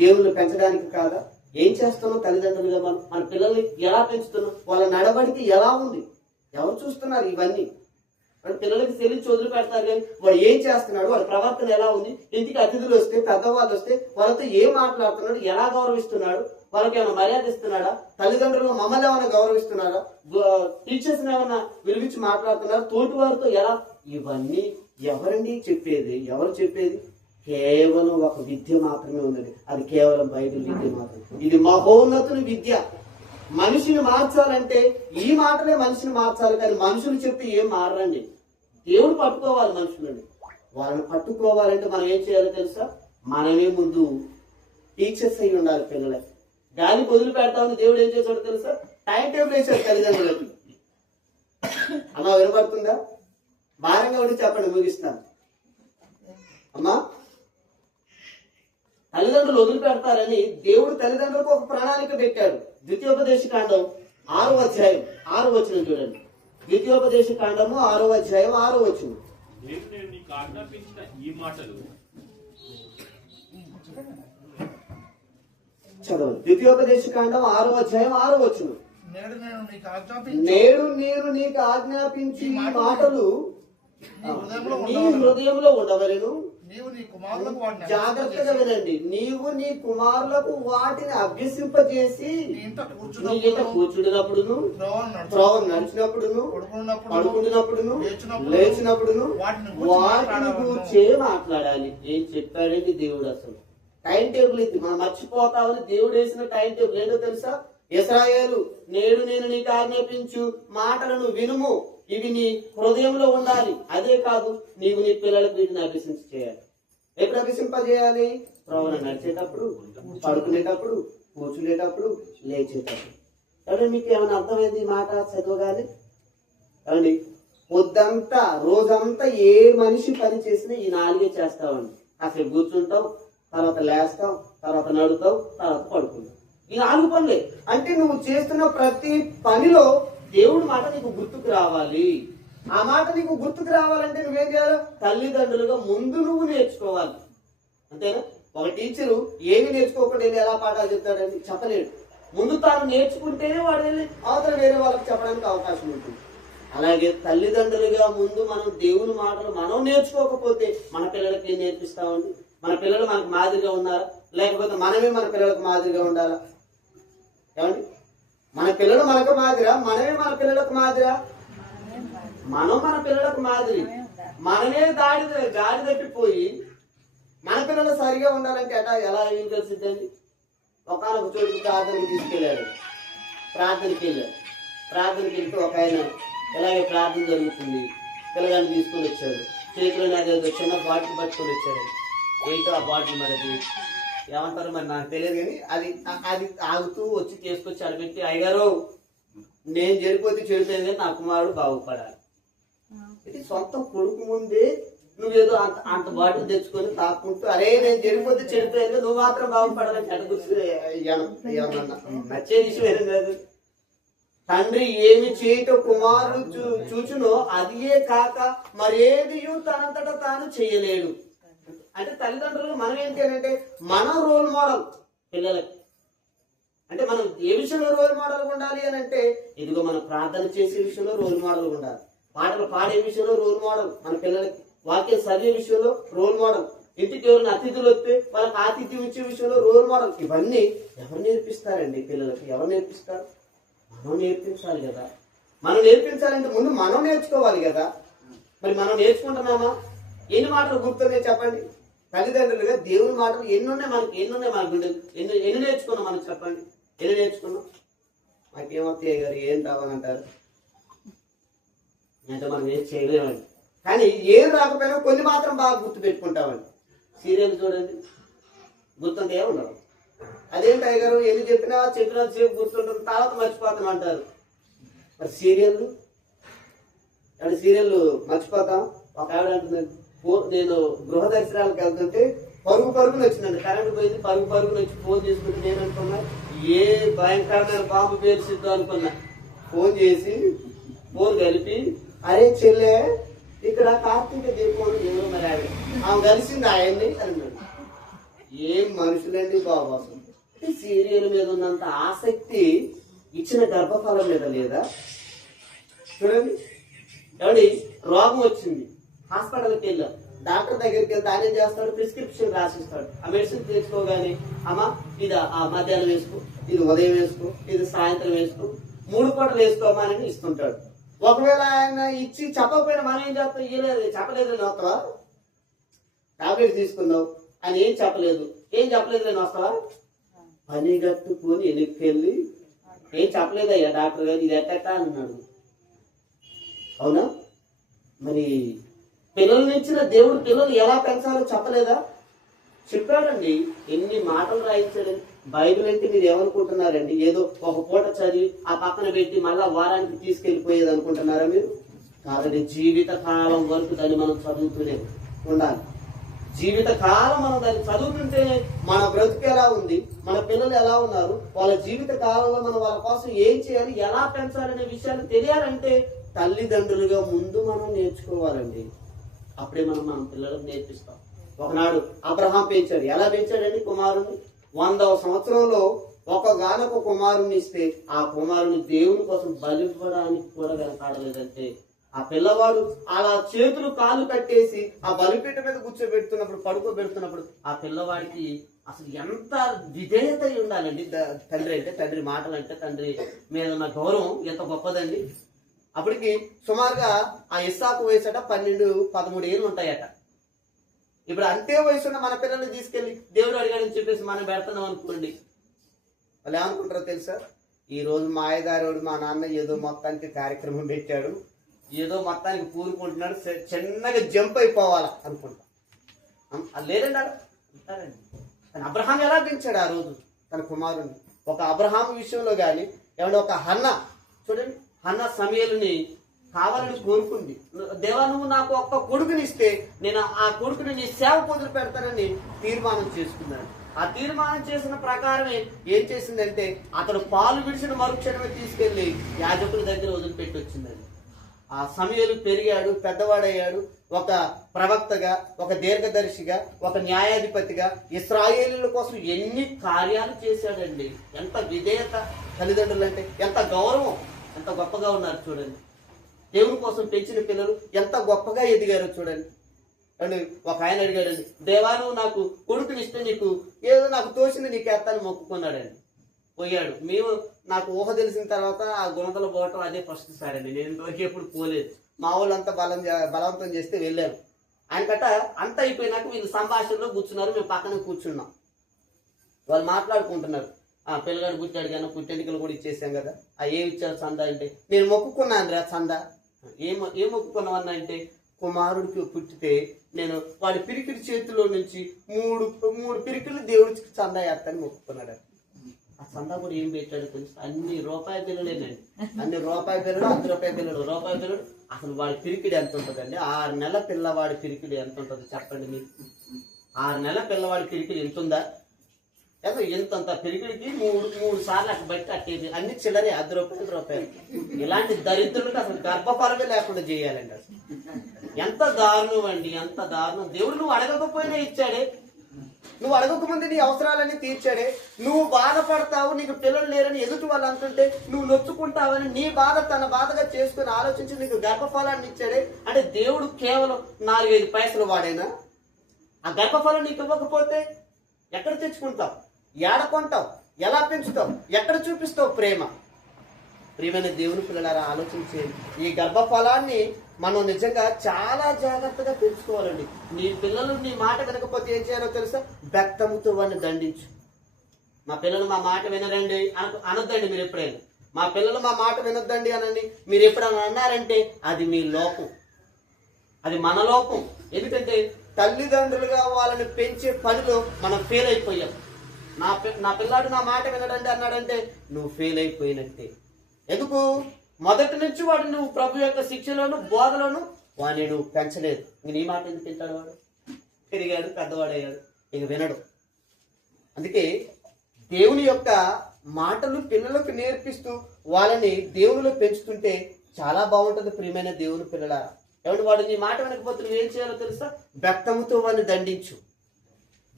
దేవుళ్ళు పెంచడానికి కాదా? ఏం చేస్తున్నాం తల్లిదండ్రులుగా? మన పిల్లల్ని ఎలా పెంచుతున్నాం? వాళ్ళ నడవడికి ఎలా ఉంది? ఎవరు చూస్తున్నారు ఇవన్నీ? వాడు పిల్లలకి తెలిసి వదిలి పెడతారు కానీ వాడు ఏం చేస్తున్నాడు, వాడి ప్రవర్తన ఎలా ఉంది, ఇంటికి అతిథులు వస్తే, పెద్దవాళ్ళు వస్తే వాళ్ళతో ఏం మాట్లాడుతున్నాడు, ఎలా గౌరవిస్తున్నాడు, వాళ్ళకి ఏమైనా మర్యాద ఇస్తున్నాడా, తల్లిదండ్రులు మమ్మల్ని ఏమైనా గౌరవిస్తున్నాడా, టీచర్స్ ఏమైనా విలువించి మాట్లాడుతున్నారా, తోటి వారితో ఎలా? ఇవన్నీ ఎవరండి చెప్పేది? ఎవరు చెప్పేది? కేవలం ఒక విద్య మాత్రమే ఉన్నది. అది కేవలం బైబిల్ విద్య మాత్రమే. ఇది మహోన్నతుని విద్య. మనిషిని మార్చాలంటే ఈ మాటలే మనిషిని మార్చాలి, కానీ మనుషులు చెప్తే ఏం మారండి. దేవుడు పట్టుకోవాలి మనుషులని. వాళ్ళని పట్టుకోవాలంటే మనం ఏం చేయాలో తెలుసా? మనమే ముందు టీచర్స్ అయి ఉండాలి. పిల్లలకి గాలికి వదిలి పెడతామని దేవుడు ఏం చేశాడో తెలుసా? టైం టేబుల్ వేసాడు తల్లిదండ్రులకి. అమ్మా వినపడుతుందా? భారంగా ఉండి చెప్పండి, ముగిస్తాను. అమ్మా, తల్లిదండ్రులు వదిలిపెడతారని దేవుడు తల్లిదండ్రులకు ఒక ప్రణాళిక పెట్టాడు. ద్వితీయోపదేశ కాండం 6వ అధ్యాయం 6వ వచనం చూడండి. ద్వితీయోపదేశ కాండము 6వ అధ్యాయం 6వ వచనం. నేను నీకు ఆజ్ఞాపించిన ఈ మాటలు చదవండి. ద్వితీయోపదేశ కాండం 6వ అధ్యాయం 6వ వచనం. నేడు నేను నీకు ఆజ్ఞాపించి ఈ మాటలు నీ హృదయంలో ఉండవలెను. జాగ్రత్తగా వినండి. నీవు నీ కుమారులకు వాటిని అభ్యసింపజేసి నీ ఇంట కూర్చుండినప్పుడును, త్రోవ నడిచినప్పుడును, పడుకుంటున్నప్పుడును, లేచినప్పుడును వాటిని కూర్చే మాట్లాడాలి. ఏం చెప్పాడండి దేవుడు? అసలు టైం టేబుల్ ఇది. మనం మర్చిపోతామని దేవుడు వేసిన టైం టేబుల్ ఏంటో తెలుసా? ఇశ్రాయేలు, నేడు నేను నీకు ఆజ్ఞాపించు మాటలను వినుము, ఇవి నీ హృదయంలో ఉండాలి. అదే కాదు, నీవు నీ పిల్లలకు వీటిని అభ్యసించ చేయాలి. ఎప్పుడు అభ్యసింపజేయాలి? త్రోవన నడిచేటప్పుడు, పడుకునేటప్పుడు, కూర్చునేటప్పుడు, లేచేటప్పుడు. కాబట్టి మీకు ఏమైనా అర్థమైంది ఈ మాట చదవగానే? అండి, పొద్దంతా రోజంతా ఏ మనిషి పని చేసినా ఈ 4 చేస్తామండి. అసలు కూర్చుంటాం, తర్వాత లేస్తాం, తర్వాత నడుతాం, తర్వాత పడుకుంటాం. ఈ 4 పనులే. అంటే నువ్వు చేస్తున్న ప్రతి పనిలో దేవుడి మాట నీకు గుర్తుకు రావాలి. ఆ మాట నీకు గుర్తుకు రావాలంటే నువ్వేం చేయాలి? తల్లిదండ్రులుగా ముందు నువ్వు నేర్చుకోవాలి. అంతేనా? ఒక టీచరు ఏమి నేర్చుకోకుండా వెళ్ళి ఎలా పాఠాలు చెప్తాడని చెప్పలేడు. ముందు తాను నేర్చుకుంటేనే వాడు వెళ్ళి అవతల వేరే వాళ్ళకి చెప్పడానికి అవకాశం ఉంటుంది. అలాగే తల్లిదండ్రులుగా ముందు మనం దేవుని మాటలు మనం నేర్చుకోకపోతే మన పిల్లలకి ఏం నేర్పిస్తామండి? మన పిల్లలు మనకు మాదిరిగా ఉన్నారా? లేకపోతే మనమే మన పిల్లలకు మాదిరిగా ఉండాలా? ఏమండి, మన పిల్లలు మనకు మాదిరా? మనమే మన పిల్లలకు మాదిరా? మనం మన పిల్లలకు మాదిరి. మనమే గాడి తప్పిపోయి మన పిల్లలు సరిగా ఉండాలంటే ఎలా ఏం తెలిసిద్దండి? ఒకనొక చోటుకి ప్రార్థనకి తీసుకెళ్ళాడు. ప్రార్థనకి వెళ్తే ఒక ఆయన ఎలాగే ప్రార్థన జరుగుతుంది, పిల్లగాన్ని తీసుకొని వచ్చాడు. చేతిలో అదేదో చిన్న బాటిల్ పట్టుకొని వచ్చాడు. ఏంటో ఆ బాటిల్ మనది ఏమంటారు మరి నాకు తెలియదు, కానీ అది ఆగుతూ వచ్చి తీసుకొచ్చి అడబెట్టి, అయ్యారు నేను చెడిపోతే చెడిపోయింది కానీ నా కుమారుడు బాగుపడాలి. ఇది సొంత కొడుకు ముందే నువ్వేదో అంత బాటిల్ తెచ్చుకొని తాకుంటూ, అరే నేను చెడిపోతే చెడిపోయింది, నువ్వు మాత్రం బాగుపడాలని నచ్చే విషయం ఏం కాదు. తండ్రి ఏమి చేయటం కుమారుడు చూచునో అదియే కాక మరేది తనంతట తాను చేయలేడు. అంటే తల్లిదండ్రులు మనం ఏంటి అంటే మనం రోల్ మోడల్ పిల్లలకి. అంటే మనం ఏ విషయంలో రోల్ మోడల్ ఉండాలి అని అంటే, ఇదిగో మనం ప్రార్థన చేసే విషయంలో రోల్ మోడల్ ఉండాలి, పాటలు పాడే విషయంలో రోల్ మోడల్ మన పిల్లలకి, వాక్యం చదివే విషయంలో రోల్ మోడల్, ఇంటికి ఎవరైనా అతిథులు వస్తే వాళ్ళకి ఆతిథ్యం ఇచ్చే విషయంలో రోల్ మోడల్. ఇవన్నీ ఎవరు నేర్పిస్తారండి పిల్లలకి? ఎవరు నేర్పిస్తారు? మనం నేర్పించాలి కదా. మనం నేర్పించాలంటే ముందు మనం నేర్చుకోవాలి కదా. మరి మనం నేర్చుకుంటున్నామా? ఎన్ని మాటలు గుర్తున్నాయి చెప్పండి? తల్లిదండ్రులుగా దేవుని మాటలు ఎన్నున్నాయి మన గుండెలు? ఎన్ని నేర్చుకున్నాం మనం చెప్పండి? ఎన్ని నేర్చుకున్నాం? మాకేమవుతాయి గారు ఏం రావాలంటారు అంటే మనం ఏం చేయలేమండి. కానీ ఏం రాకపోయినా కొన్ని మాత్రం బాగా గుర్తు పెట్టుకుంటామండి. సీరియల్ చూడండి, గుర్తుంటే ఏముండవు. అదేంటి అయ్యగారు ఎన్ని చెప్పినా సేపు గుర్తుంటుంది, తర్వాత మర్చిపోతాం అంటారు. మరి సీరియల్ మర్చిపోతాం. ఒక ఆవిడ అంటుందండి, నేను గృహ దర్శనాలకు వెళ్తుంటే పరుగున వచ్చిందండి, కరెంట్ పోయింది, పరుగున వచ్చి ఫోన్ చేసుకుంటే నేను అనుకున్నా ఏ భయంకరమైన బాంబు పేల్చిద్దాం అనుకున్నా. ఫోన్ చేసి ఫోన్ కలిపి, అరే చెల్లె ఇక్కడ కార్తీక దీపం దేవుడు మరి ఆమె కలిసింది ఆయన్ని అన్నాడు. ఏం మనుషులండి బాబు అసలు. సీరియల్ మీద ఉన్నంత ఆసక్తి ఇచ్చిన గర్భఫలం మీద లేదా? చూడండి, ఎవడి రోగం వచ్చింది, హాస్పిటల్కి వెళ్ళాం, డాక్టర్ దగ్గరికి వెళ్తే ఆయన ఏం చేస్తాడు, ప్రిస్క్రిప్షన్ రాసిస్తాడు. ఆ మెడిసిన్ తెచ్చుకోగానే, అమ్మా ఇది ఆ మధ్యాహ్నం వేసుకో, ఇది ఉదయం వేసుకో, ఇది సాయంత్రం వేసుకో, 3 పూటలు వేసుకోమని ఇస్తుంటాడు. ఒకవేళ ఆయన ఇచ్చి చెప్పకపోయినా మనం ఏం చేస్తాం, ఇయ్యలేదు చెప్పలేదు నేను వస్తావా, టాబ్లెట్ తీసుకున్నావు, ఆయన ఏం చెప్పలేదు నేను వస్తావా, పని కట్టుకొని వెనక్కి ఏం చెప్పలేదయ్యా డాక్టర్ గారు ఇది ఎట్టా అన్నాడు. అవునా? మరి పిల్లల్ని ఇచ్చిన దేవుడు పిల్లలు ఎలా పెంచాలో చెప్పలేదా? చెప్పాడండి. ఎన్ని మాటలు రాయించాడండి. బైబిల్ అంటే మీరు ఏమనుకుంటున్నారండి? ఏదో ఒక పూట చదివి ఆ పక్కన పెట్టి మళ్ళా వారానికి తీసుకెళ్లిపోయేది అనుకుంటున్నారా మీరు? కాబట్టి జీవిత కాలం వరకు దాన్ని మనం చదువుతూనే ఉండాలి. జీవిత కాలం మనం దాన్ని చదువుతుంటే మన బ్రతుకు ఎలా ఉంది, మన పిల్లలు ఎలా ఉన్నారు, వాళ్ళ జీవిత కాలంలో మనం వాళ్ళ కోసం ఏం చేయాలి, ఎలా పెంచాలనే విషయాలు తెలియాలంటే తల్లిదండ్రులుగా ముందు మనం నేర్చుకోవాలండి. అప్పుడే మనం పిల్లలకు నేర్పిస్తాం. ఒకనాడు అబ్రహాం పెంచాడు. ఎలా పెంచాడండి కుమారుణ్ణి? 100వ సంవత్సరంలో ఒకగానొక కుమారుణ్ణి ఇస్తే ఆ కుమారుని దేవుని కోసం బలివ్వడానికి కూడా వెనకాడలేదంటే, ఆ పిల్లవాడు అలా చేతులు కాళ్ళు కట్టేసి ఆ బలిపీఠ మీద కూర్చోబెడుతున్నప్పుడు, పడుకోబెడుతున్నప్పుడు ఆ పిల్లవాడికి అసలు ఎంత విధేయత ఉండాలండి. తండ్రి మాటలు అంటే తండ్రి మీద ఉన్న గౌరవం ఎంత గొప్పదండి. అప్పటికి సుమారుగా ఆ ఇస్సాకు వయసు 12-13 ఏళ్ళు ఉంటాయట. ఇప్పుడు అంతే వయసున్న మన పిల్లల్ని తీసుకెళ్లి దేవుడు అడిగాడని చెప్పేసి మనం పెడుతున్నాం అనుకోండి, వాళ్ళు ఏమనుకుంటారో తెలుసా? ఈ రోజు మాయదారోడు మా నాన్న ఏదో మొత్తానికి కార్యక్రమం పెట్టాడు, ఏదో మొత్తానికి పూనుకుంటున్నాడు, చిన్నగా జంప్ అయిపోవాలా అనుకుంటా. లేదండి అంటారండి. కానీ అబ్రహాం ఎలా పెంచాడు ఆ రోజు తన కుమారుని? ఒక అబ్రహాం విషయంలో కానీ ఏమన్నా ఒక హన్న చూడండి, హన్న సమయలుని కావాలని కోరుకుంది. దేవా నువ్వు నాకు ఒక్క కొడుకుని ఇస్తే నేను ఆ కొడుకుని నీ సేవ పొందులు పెడతానని తీర్మానం చేసుకున్నాడు. ఆ తీర్మానం చేసిన ప్రకారమే ఏం చేసిందంటే అతడు పాలు విడిచిన మరుక్షణమే తీసుకెళ్లి యాజకుని దగ్గర వదిలిపెట్టి వచ్చిందండి. ఆ సమయలు పెరిగాడు, పెద్దవాడయ్యాడు, ఒక ప్రవక్తగా, ఒక దీర్ఘదర్శిగా, ఒక న్యాయాధిపతిగా ఇశ్రాయేలీల కోసం ఎన్ని కార్యాలు చేశాడండి. ఎంత విధేయత తల్లిదండ్రులు అంటే, ఎంత గౌరవం, ఎంత గొప్పగా ఉన్నారు చూడండి. దేవుని కోసం పెంచిన పిల్లలు ఎంత గొప్పగా ఎదిగారో చూడండి. అండ్ ఒక ఆయన అడిగాడండి, దేవాను నాకు కొడుకునిస్తే నీకు ఏదో నాకు తోచింది నీకు ఎత్తాను మొక్కుకున్నాడండి. పోయాడు. నాకు ఊహ తెలిసిన తర్వాత ఆ గుణదల పోవటం అదే ఫస్ట్ సార్ అండి. నేను ఇంతవరకు ఎప్పుడు పోలేదు. మా వాళ్ళంతా బలవంతం చేస్తే వెళ్ళాను. ఆయన కట్ట అంత అయిపోయినాక వీళ్ళు సంభాషణలో కూర్చున్నారు, మేము పక్కన కూర్చున్నాం. వాళ్ళు మాట్లాడుకుంటున్నారు. పిల్లగాడు పుట్టాడు కానీ పుట్టెంటికలు కూడా ఇచ్చేసాం కదా, ఏమి ఇచ్చారు చందా అంటే, నేను మొక్కుకున్నాను రా చందా. ఏం మొక్కుకున్నావన్నా అంటే, కుమారుడికి పుట్టితే నేను వాడి పిరికిడి చేతిలో నుంచి మూడు పిరికిలు దేవుడికి చందా వేస్తాను మొక్కుకున్నాడు. ఆ చందా కూడా ఏం పెట్టాడు తెలుసు? అన్ని రూపాయి బిల్లలేనండి. అన్ని రూపాయి బిల్లలు, 10 రూపాయి బిల్లలు, రూపాయి బిల్లలు. అసలు వాడి పిరికిడి ఎంత ఉంటుందండి? 6 నెలల పిల్లవాడి పిరికిడి ఎంత ఉంటుంది చెప్పండి మీరు? 6 నెలల పిల్లవాడి పిరికిడి ఎంత ఉందా? ఎంతంత పిరికిడికి 3 సార్లు అక్కడ బట్టి కట్టేది. అన్ని చిల్లరే, 10 రూపాయలు. ఇలాంటి దరిద్రులకు అసలు గర్భఫలమే లేకుండా చేయాలండి. అసలు ఎంత దారుణం అండి, ఎంత దారుణం. దేవుడు నువ్వు అడగకపోయినా ఇచ్చాడే, నువ్వు అడగకముందు నీ అవసరాలన్నీ తీర్చాడే. నువ్వు బాధపడతావు, నీకు పిల్లలు లేరని ఎదుటి వాళ్ళు అంటుంటే నువ్వు నొచ్చుకుంటావని నీ బాధ తన బాధగా చేసుకుని ఆలోచించి నీకు గర్భఫలాన్ని ఇచ్చాడే. అంటే దేవుడు కేవలం 4-5 పైసలు వాడేనా? ఆ గర్భఫలం నీకు ఇవ్వకపోతే ఎక్కడ తెచ్చుకుంటావు? ఏడ కొంటావు? ఎలా పెంచుతావు? ఎక్కడ చూపిస్తావు ప్రేమ? ప్రియమైన దేవుని పిల్లలారా ఆలోచించేది. ఈ గర్భఫలాన్ని మనం నిజంగా చాలా జాగ్రత్తగా పెంచుకోవాలండి. నీ పిల్లలు నీ మాట వినకపోతే ఏం చేయాలో తెలుసా? బెత్తముతో వాడిని దండించు. మా పిల్లలు మా మాట వినరండి అనొద్దండి మీరు ఎప్పుడైనా. మా పిల్లలు మా మాట వినొద్దండి అని మీరు ఎప్పుడైనా అన్నారంటే అది మీ లోపం, అది మన లోపం. ఎందుకంటే తల్లిదండ్రులుగా వాళ్ళని పెంచే పనిలో మనం ఫెయిల్ అయిపోయాం. నా పిల్లాడు నా మాట వినడండి అన్నాడంటే నువ్వు ఫెయిల్ అయిపోయినట్టే. ఎందుకు? మొదటి నుంచి వాడు నువ్వు ప్రభు యొక్క శిక్షలోను బోధలోను వాడిని నువ్వు పెంచలేదు. నీ మాట ఎందుకు తింటాడు? వాడు పెరిగాడు, పెద్దవాడయ్యాడు, ఇక వినడు. అందుకే దేవుని యొక్క మాటలు పిల్లలకు నేర్పిస్తూ వాళ్ళని దేవునిలో పెంచుతుంటే చాలా బాగుంటుంది ప్రియమైన దేవుని పిల్లలారా. ఏమంటే వాడు నీ మాట వెనకపోతే నువ్వు ఏం చేయాలో తెలుసా? బెత్తముతో వాడిని దండించు.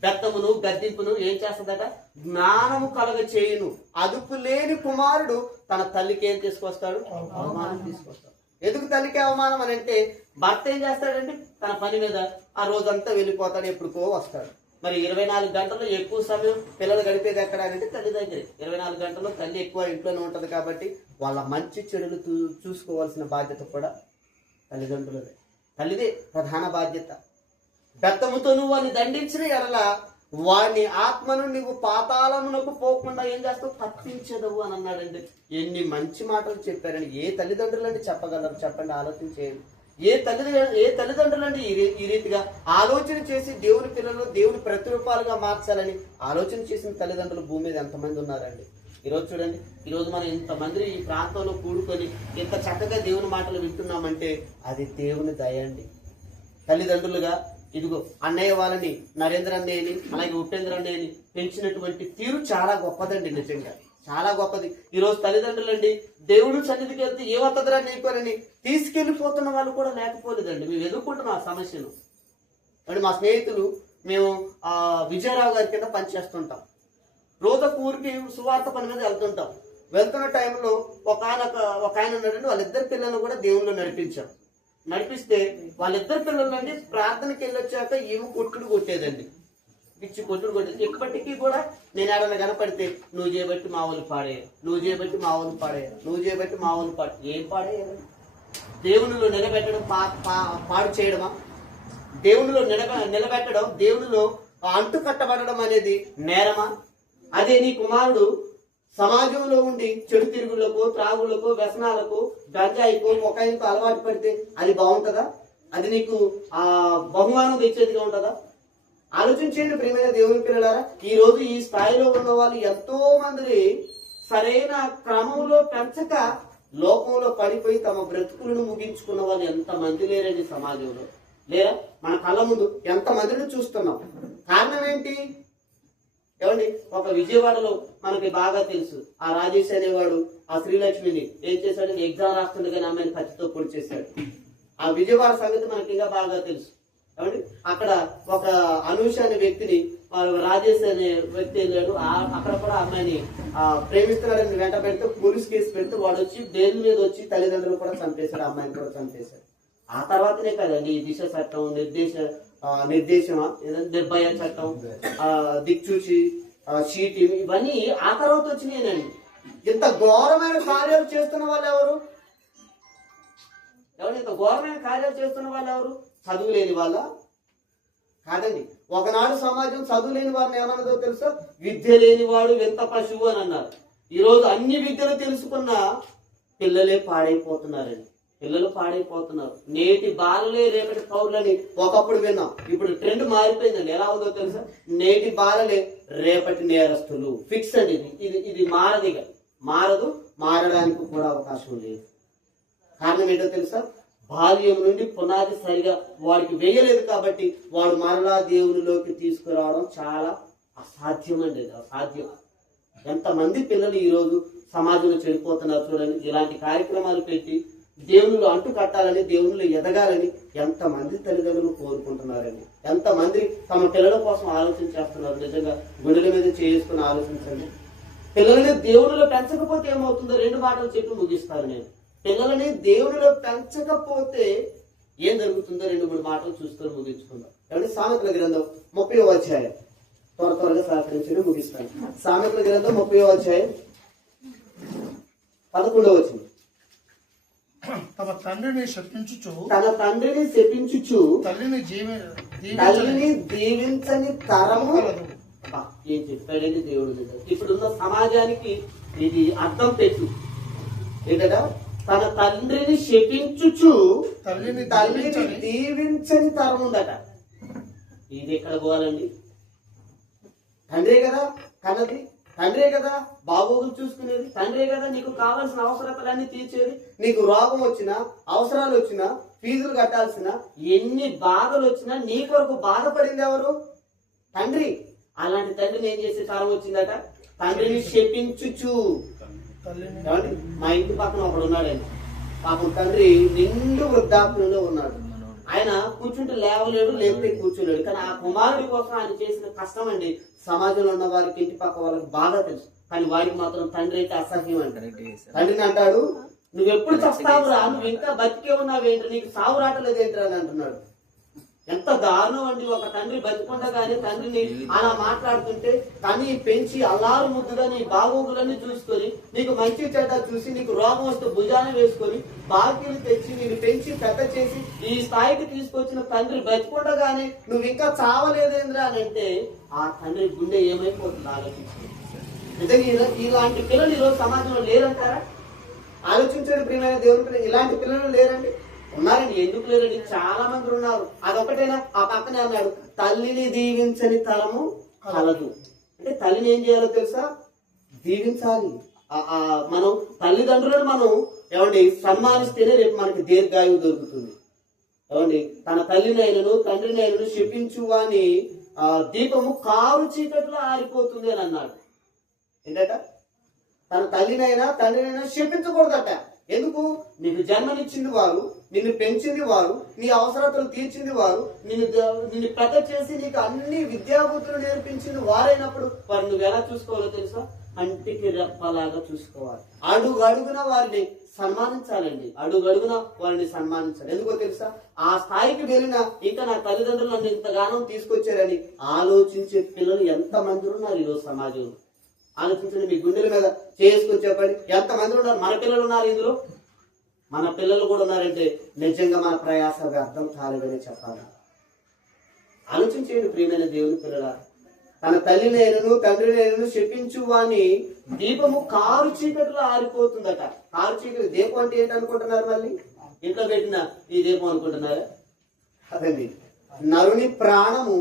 బెత్తమును గద్దింపును ఏం చేస్తుందట? జ్ఞానము కలగ చేయును. అదుపు లేని కుమారుడు తన తల్లికి ఏం తీసుకొస్తాడు? అవమానం తీసుకొస్తాడు. ఎందుకు తల్లికి అవమానం అని అంటే, భర్త ఏం చేస్తాడంటే తన పని మీద ఆ రోజంతా వెళ్ళిపోతాడు, ఎప్పుడుకో వస్తాడు. మరి 24 గంటల్లో ఎక్కువ సమయం పిల్లలు గడిపేది ఎక్కడ అంటే తల్లి దగ్గర. 24 గంటల్లో తల్లి ఎక్కువ ఇంట్లోనే ఉంటది కాబట్టి వాళ్ళ మంచి చెడులు చూసుకోవాల్సిన బాధ్యత కూడా తల్లిదండ్రులదే. తల్లిదే ప్రధాన బాధ్యత. బెత్తముతో నువ్వు వాడిని దండించిన ఎడల వాడిని ఆత్మను నువ్వు పాతాళమునకు పోకుండా ఏం చేస్తావు? తప్పించదవు అని అన్నాడండి. ఎన్ని మంచి మాటలు చెప్పారండి. ఏ తల్లిదండ్రులండి చెప్పగలరు చెప్పండి? ఆలోచించేయండి. ఏ తల్లిదండ్రులండి ఈ రీతిగా ఆలోచన చేసి దేవుని పిల్లలు దేవుని ప్రతిరూపాలుగా మార్చాలని ఆలోచన చేసిన తల్లిదండ్రులు భూమి మీద ఎంతమంది ఉన్నారండి? ఈరోజు చూడండి, ఈరోజు మనం ఇంతమంది ఈ ప్రాంతంలో కూడుకొని ఇంత చక్కగా దేవుని మాటలు వింటున్నామంటే అది దేవుని దయ అండి. తల్లిదండ్రులుగా ఇదిగో అన్నయ్య వాళ్ళని, నరేంద్ర అన్నయ్యని, అలాగే ఉపేంద్ర అన్నయ్యని పెంచినటువంటి తీరు చాలా గొప్పదండి. నిజంగా చాలా గొప్పది. ఈరోజు తల్లిదండ్రులండి దేవుడు సన్నిధికి వెళ్తే ఏమవుతుందిరా నీకోనని తీసుకెళ్లిపోతున్న వాళ్ళు కూడా లేకపోలేదండి. మేము ఎదుర్కొంటున్నాం ఆ సమస్యను. అంటే మా స్నేహితులు మేము విజయరావు గారి కింద పనిచేస్తుంటాం. రోజు ఊరికి సువార్త పని మీద వెళ్తుంటాం. వెళ్తున్న టైంలో ఒక ఆయన ఉన్నాడండి. వాళ్ళిద్దరు పిల్లలను కూడా దేవుళ్ళు నడిపించాం. నడిపిస్తే వాళ్ళిద్దరు పిల్లలండి ప్రార్థనకి వెళ్ళొచ్చాక ఏమో కొట్టేదండి. పిచ్చి కొట్టుడు కొట్టేది. ఇప్పటికీ కూడా నేను ఏడన్నా కనపడితే నువ్వు చేయబట్టి మా వాళ్ళు పాడేయ, నువ్వు చేయబట్టి మా వాళ్ళు పాడేయ, నువ్వు చేయబట్టి మా వాళ్ళు ఏం పాడేయాలి? దేవునిలో నిలబెట్టడం పాడు చేయడమా? దేవునిలో నిలబెట్టడం, దేవునిలో అంటు కట్టబడడం అనేది నేరమా? అదే నీ కుమారుడు సమాజంలో ఉండి చెడు తిరుగులకు, త్రాగులకు, వ్యసనాలకు, గంజాయికు, కొకాయిన్కు అలవాటు పడితే అది బాగుంటుందా? అది నీకు బహుమానం తెచ్చేదిగా ఉంటుందా? ఆలోచించండి ప్రియమైన దేవుని పిల్లలారా. ఈ రోజు ఈ స్థాయిలో ఉన్న వాళ్ళు ఎంతో మంది సరైన క్రమంలో పెంచక లోకంలో పడిపోయి తమ బ్రతుకులను ముగించుకున్న వాళ్ళు ఎంతమంది లేరండి సమాజంలో. లేరా? మన కళ్ళ ముందు ఎంతమందిని చూస్తున్నాం. కారణం ఏంటి? ఏమండి, ఒక విజయవాడలో మనకి బాగా తెలుసు. ఆ రాజేష్ అనేవాడు ఆ శ్రీలక్ష్మిని ఏం చేశాడు? ఎగ్జామ్ రాస్తుండగానే ఆమెను కత్తితో పొడి చేశాడు. ఆ విజయవాడ సంగతి మనకి ఇంకా బాగా తెలుసు. ఏమండి, అక్కడ ఒక అనూష అనే వ్యక్తిని రాజేష్ అనే వ్యక్తి వెళ్ళాడు. అక్కడ కూడా అమ్మాయిని ప్రేమిస్తున్నాడని వెంట పెడితే పోలీస్ కేసు పెడితే వాడు వచ్చి బెయిల్ మీద వచ్చి తల్లిదండ్రులు కూడా చంపేశాడు, అమ్మాయిని కూడా చంపేశాడు. ఆ తర్వాతనే కదండి ఈ దిశ చట్టం, నిర్దేశమా నిర్భయ చట్టం, దిక్చూచి, షీట్, ఇవన్నీ ఆ తర్వాత వచ్చినాయినండి. ఇంత ఘోరమైన కార్యాలు చేస్తున్న వాళ్ళు ఎవరు? ఇంత ఘోరమైన కార్యాలు చేస్తున్న వాళ్ళు ఎవరు? చదువు లేని వాళ్ళ కాదండి. ఒకనాడు సమాజం చదువు లేని వారిని ఏమన్నదో తెలుసా? విద్య లేని వాడు వింత పశువు అని అన్నారు. ఈరోజు అన్ని విద్యలు తెలుసుకున్న పిల్లలే పాడైపోతున్నారండి. పిల్లలు పాడైపోతున్నారు. నేటి బాలలే రేపటి పౌరులని ఒకప్పుడు విన్నాం. ఇప్పుడు ట్రెండ్ మారిపోయిందండి. ఎలా ఉందో తెలుసా? నేటి బాలలే రేపటి నేరస్తులు. ఫిక్స్ అండి. ఇది మారదిగా మారదు, మారడానికి కూడా అవకాశం లేదు. కారణం ఏంటో తెలుసా? బాల్యం నుండి పునాది సరిగా వాడికి వేయలేదు కాబట్టి వాడు మరలా దేవునిలోకి తీసుకురావడం చాలా అసాధ్యం అండి. అసాధ్యం. ఎంతమంది పిల్లలు ఈరోజు సమాజంలో చెడిపోతున్నారు చూడండి. ఇలాంటి కార్యక్రమాలు పెట్టి దేవునిలో అంటు కట్టాలని, దేవునిలో ఎదగాలని ఎంతమంది తల్లిదండ్రులు కోరుకుంటున్నారండి. ఎంతమంది తమ పిల్లల కోసం ఆలోచన చేస్తున్నారు. నిజంగా గుండెల మీద చేసుకుని ఆలోచించండి. పిల్లల్ని దేవునిలో పెంచకపోతే ఏమవుతుందో 2 మాటలు చెప్పి ముగిస్తాను నేను. పిల్లలని దేవునిలో పెంచకపోతే ఏం జరుగుతుందో 2-3 మాటలు చూసుకొని ముగించుకుందాం. ఏమంటే సామెతల గ్రంథం 30వ అధ్యాయం, త్వరగా సహకరించడం ముగిస్తాను. సామెతల గ్రంథం 30వ అధ్యాయం 11వ వచనం. తన తండ్రిని శపించుచు తల్లిని దీవించని తరము. ఏం చెప్పాడని దేవుడు. ఇప్పుడున్న సమాజానికి ఇది అర్థం పెట్టు. ఏంటట? తన తండ్రిని శపించుచు తల్లిని దీవించని తరం ఉందట. ఇది ఎక్కడ పోవాలండి? తండ్రే కదా కన్నది, తండ్రే కదా బాగోగులు చూసుకునేది, తండ్రే కదా నీకు కావాల్సిన అవసరతలన్నీ తీర్చేది. నీకు రోగం వచ్చినా, అవసరాలు వచ్చినా, ఫీజులు కట్టాల్సిన ఎన్ని బాధలు వచ్చినా నీ కొరకు బాధపడింది ఎవరు? తండ్రి. అలాంటి తండ్రిని ఏం చేసే కాలం వచ్చిందట? తండ్రిని శపించుచు ఏమండి మా ఇంటి పక్కన ఒకడు ఉన్నాడండి, పాపం తండ్రి నిండు వృద్ధాప్యంలో ఉన్నాడు. ఆయన కూర్చుంటే లేవలేడు, లేకపోతే కూర్చోలేడు. కానీ ఆ కుమారుడి కోసం ఆయన చేసిన కష్టం అండి సమాజంలో ఉన్న వారికి, ఇంటి పక్క వాళ్ళకి బాగా తెలుసు. కానీ వాడికి మాత్రం తండ్రి అయితే అసహ్యం అంటారు. తండ్రిని అంటాడు, నువ్వెప్పుడు చస్తావురా, నువ్వు ఇంకా బతికే ఉన్నావేంటి, నీకు సావు రావట్లేదేంటి అని అంటున్నాడు. ఎంత దారుణం అండి. ఒక తండ్రి బతికుండగానే తండ్రిని అలా మాట్లాడుతుంటే, తని పెంచి అల్లారు ముద్దుగా నీ బాగోగులన్నీ చూసుకొని, నీకు మంచి చెడ్డ చూసి, నీకు రోగం వస్తే భుజాన వేసుకొని బాకీలు తెచ్చి నీకు పెంచి పెద్ద చేసి ఈ స్థాయికి తీసుకొచ్చిన తండ్రి బతికుండగానే నువ్వు ఇంకా చావలేదేంద్రా అని అంటే ఆ తండ్రి గుండె ఏమైపోతుంది ఆలోచించి. నిజంగా ఇలాంటి పిల్లలు ఈరోజు సమాజంలో లేరంటారా? ఆలోచించండి ప్రియమైన దేవుని పిల్లలు, ఇలాంటి పిల్లలు లేరండి. ఉన్నారండి, ఎందుకు లేరండి, చాలా మంది ఉన్నారు. అదొకటేనా? ఆ పక్కనే అన్నాడు, తల్లిని దీవించని తరము కలదు. అంటే తల్లిని ఏం చేయాలో తెలుసా? దీవించాలి. మనం తల్లిదండ్రులను మనం ఏమండి సన్మానిస్తేనే రేపు మనకి దీర్ఘాయువు దొరుకుతుంది. ఏమండి తన తల్లినైనను తండ్రినైనను శపించు అని దీపము కారు చీకట్లో ఆరిపోతుంది అని అన్నాడు. ఏంటట? తన తల్లినైనా తండ్రినైనా శపించకూడదట. ఎందుకు? నీకు జన్మనిచ్చింది వారు, నిన్ను పెంచింది వారు, నీ అవసరతలు తీర్చింది వారు, నిన్ను పెద్ద చేసి నీకు అన్ని విద్యాబుద్ధులు నేర్పించింది వారైనప్పుడు వారు నువ్వు ఎలా చూసుకోవాలో తెలుసా? కంటికి రెప్పలాగా చూసుకోవాలి. అడుగడుగున వారిని సన్మానించాలండి, అడుగడుగున వారిని సన్మానించాలి. ఎందుకో తెలుసా? ఆ స్థాయికి వెళ్ళిన ఇంకా నా తల్లిదండ్రులు నన్ను ఇంతగానో తీసుకొచ్చారని ఆలోచించే పిల్లలు ఎంతమంది ఉన్నారు ఈరోజు సమాజంలో? ఆలోచించండి, మీ గుండెల మీద చేసుకొని చెప్పండి, ఎంతమంది ఉన్నారు? మన పిల్లలు ఉన్నారు ఇందులో, మన పిల్లలు కూడా ఉన్నారంటే నిజంగా మన ప్రయాస వ్యర్థం కాలేదని చెప్పాలి. ఆలోచించేయండి ప్రియమైన దేవుని పిల్లల. తన తల్లినైనను తండ్రినైనను శపించు వాని దీపము కారు చీకటిలో ఆరిపోతుందట. కారు చీకటి దీపం అంటే ఏంటి అనుకుంటున్నారు? మళ్ళీ ఇంట్లో పెట్టిన ఈ దీపం అనుకుంటున్నారా? అదండి నరుని ప్రాణము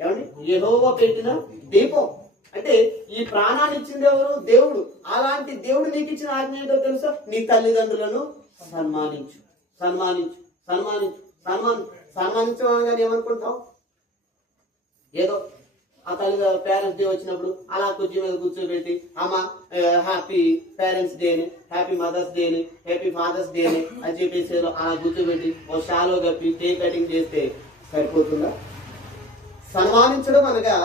ఏమండి యెహోవా పెట్టిన దీపం. అంటే ఈ ప్రాణాన్ని ఇచ్చింది ఎవరు? దేవుడు. అలాంటి దేవుడు నీకు ఇచ్చిన ఆజ్ఞ ఏంటో తెలుసా? నీ తల్లిదండ్రులను సన్మానించు, సన్మానించు, సన్మానించు. సన్మానించడం అనగానే ఏమనుకుంటాం? ఏదో ఆ తల్లి పేరెంట్స్ డే వచ్చినప్పుడు అలా కుర్చీ మీద కూర్చోబెట్టి, అమ్మ హ్యాపీ పేరెంట్స్ డేని, హ్యాపీ మదర్స్ డేని, హ్యాపీ ఫాదర్స్ డేని అని చెప్పేసి అలా కూర్చోబెట్టి ఓ షాలో కప్పి కేక్ కటింగ్ చేస్తే సరిపోతుందా? సన్మానించడం అనగా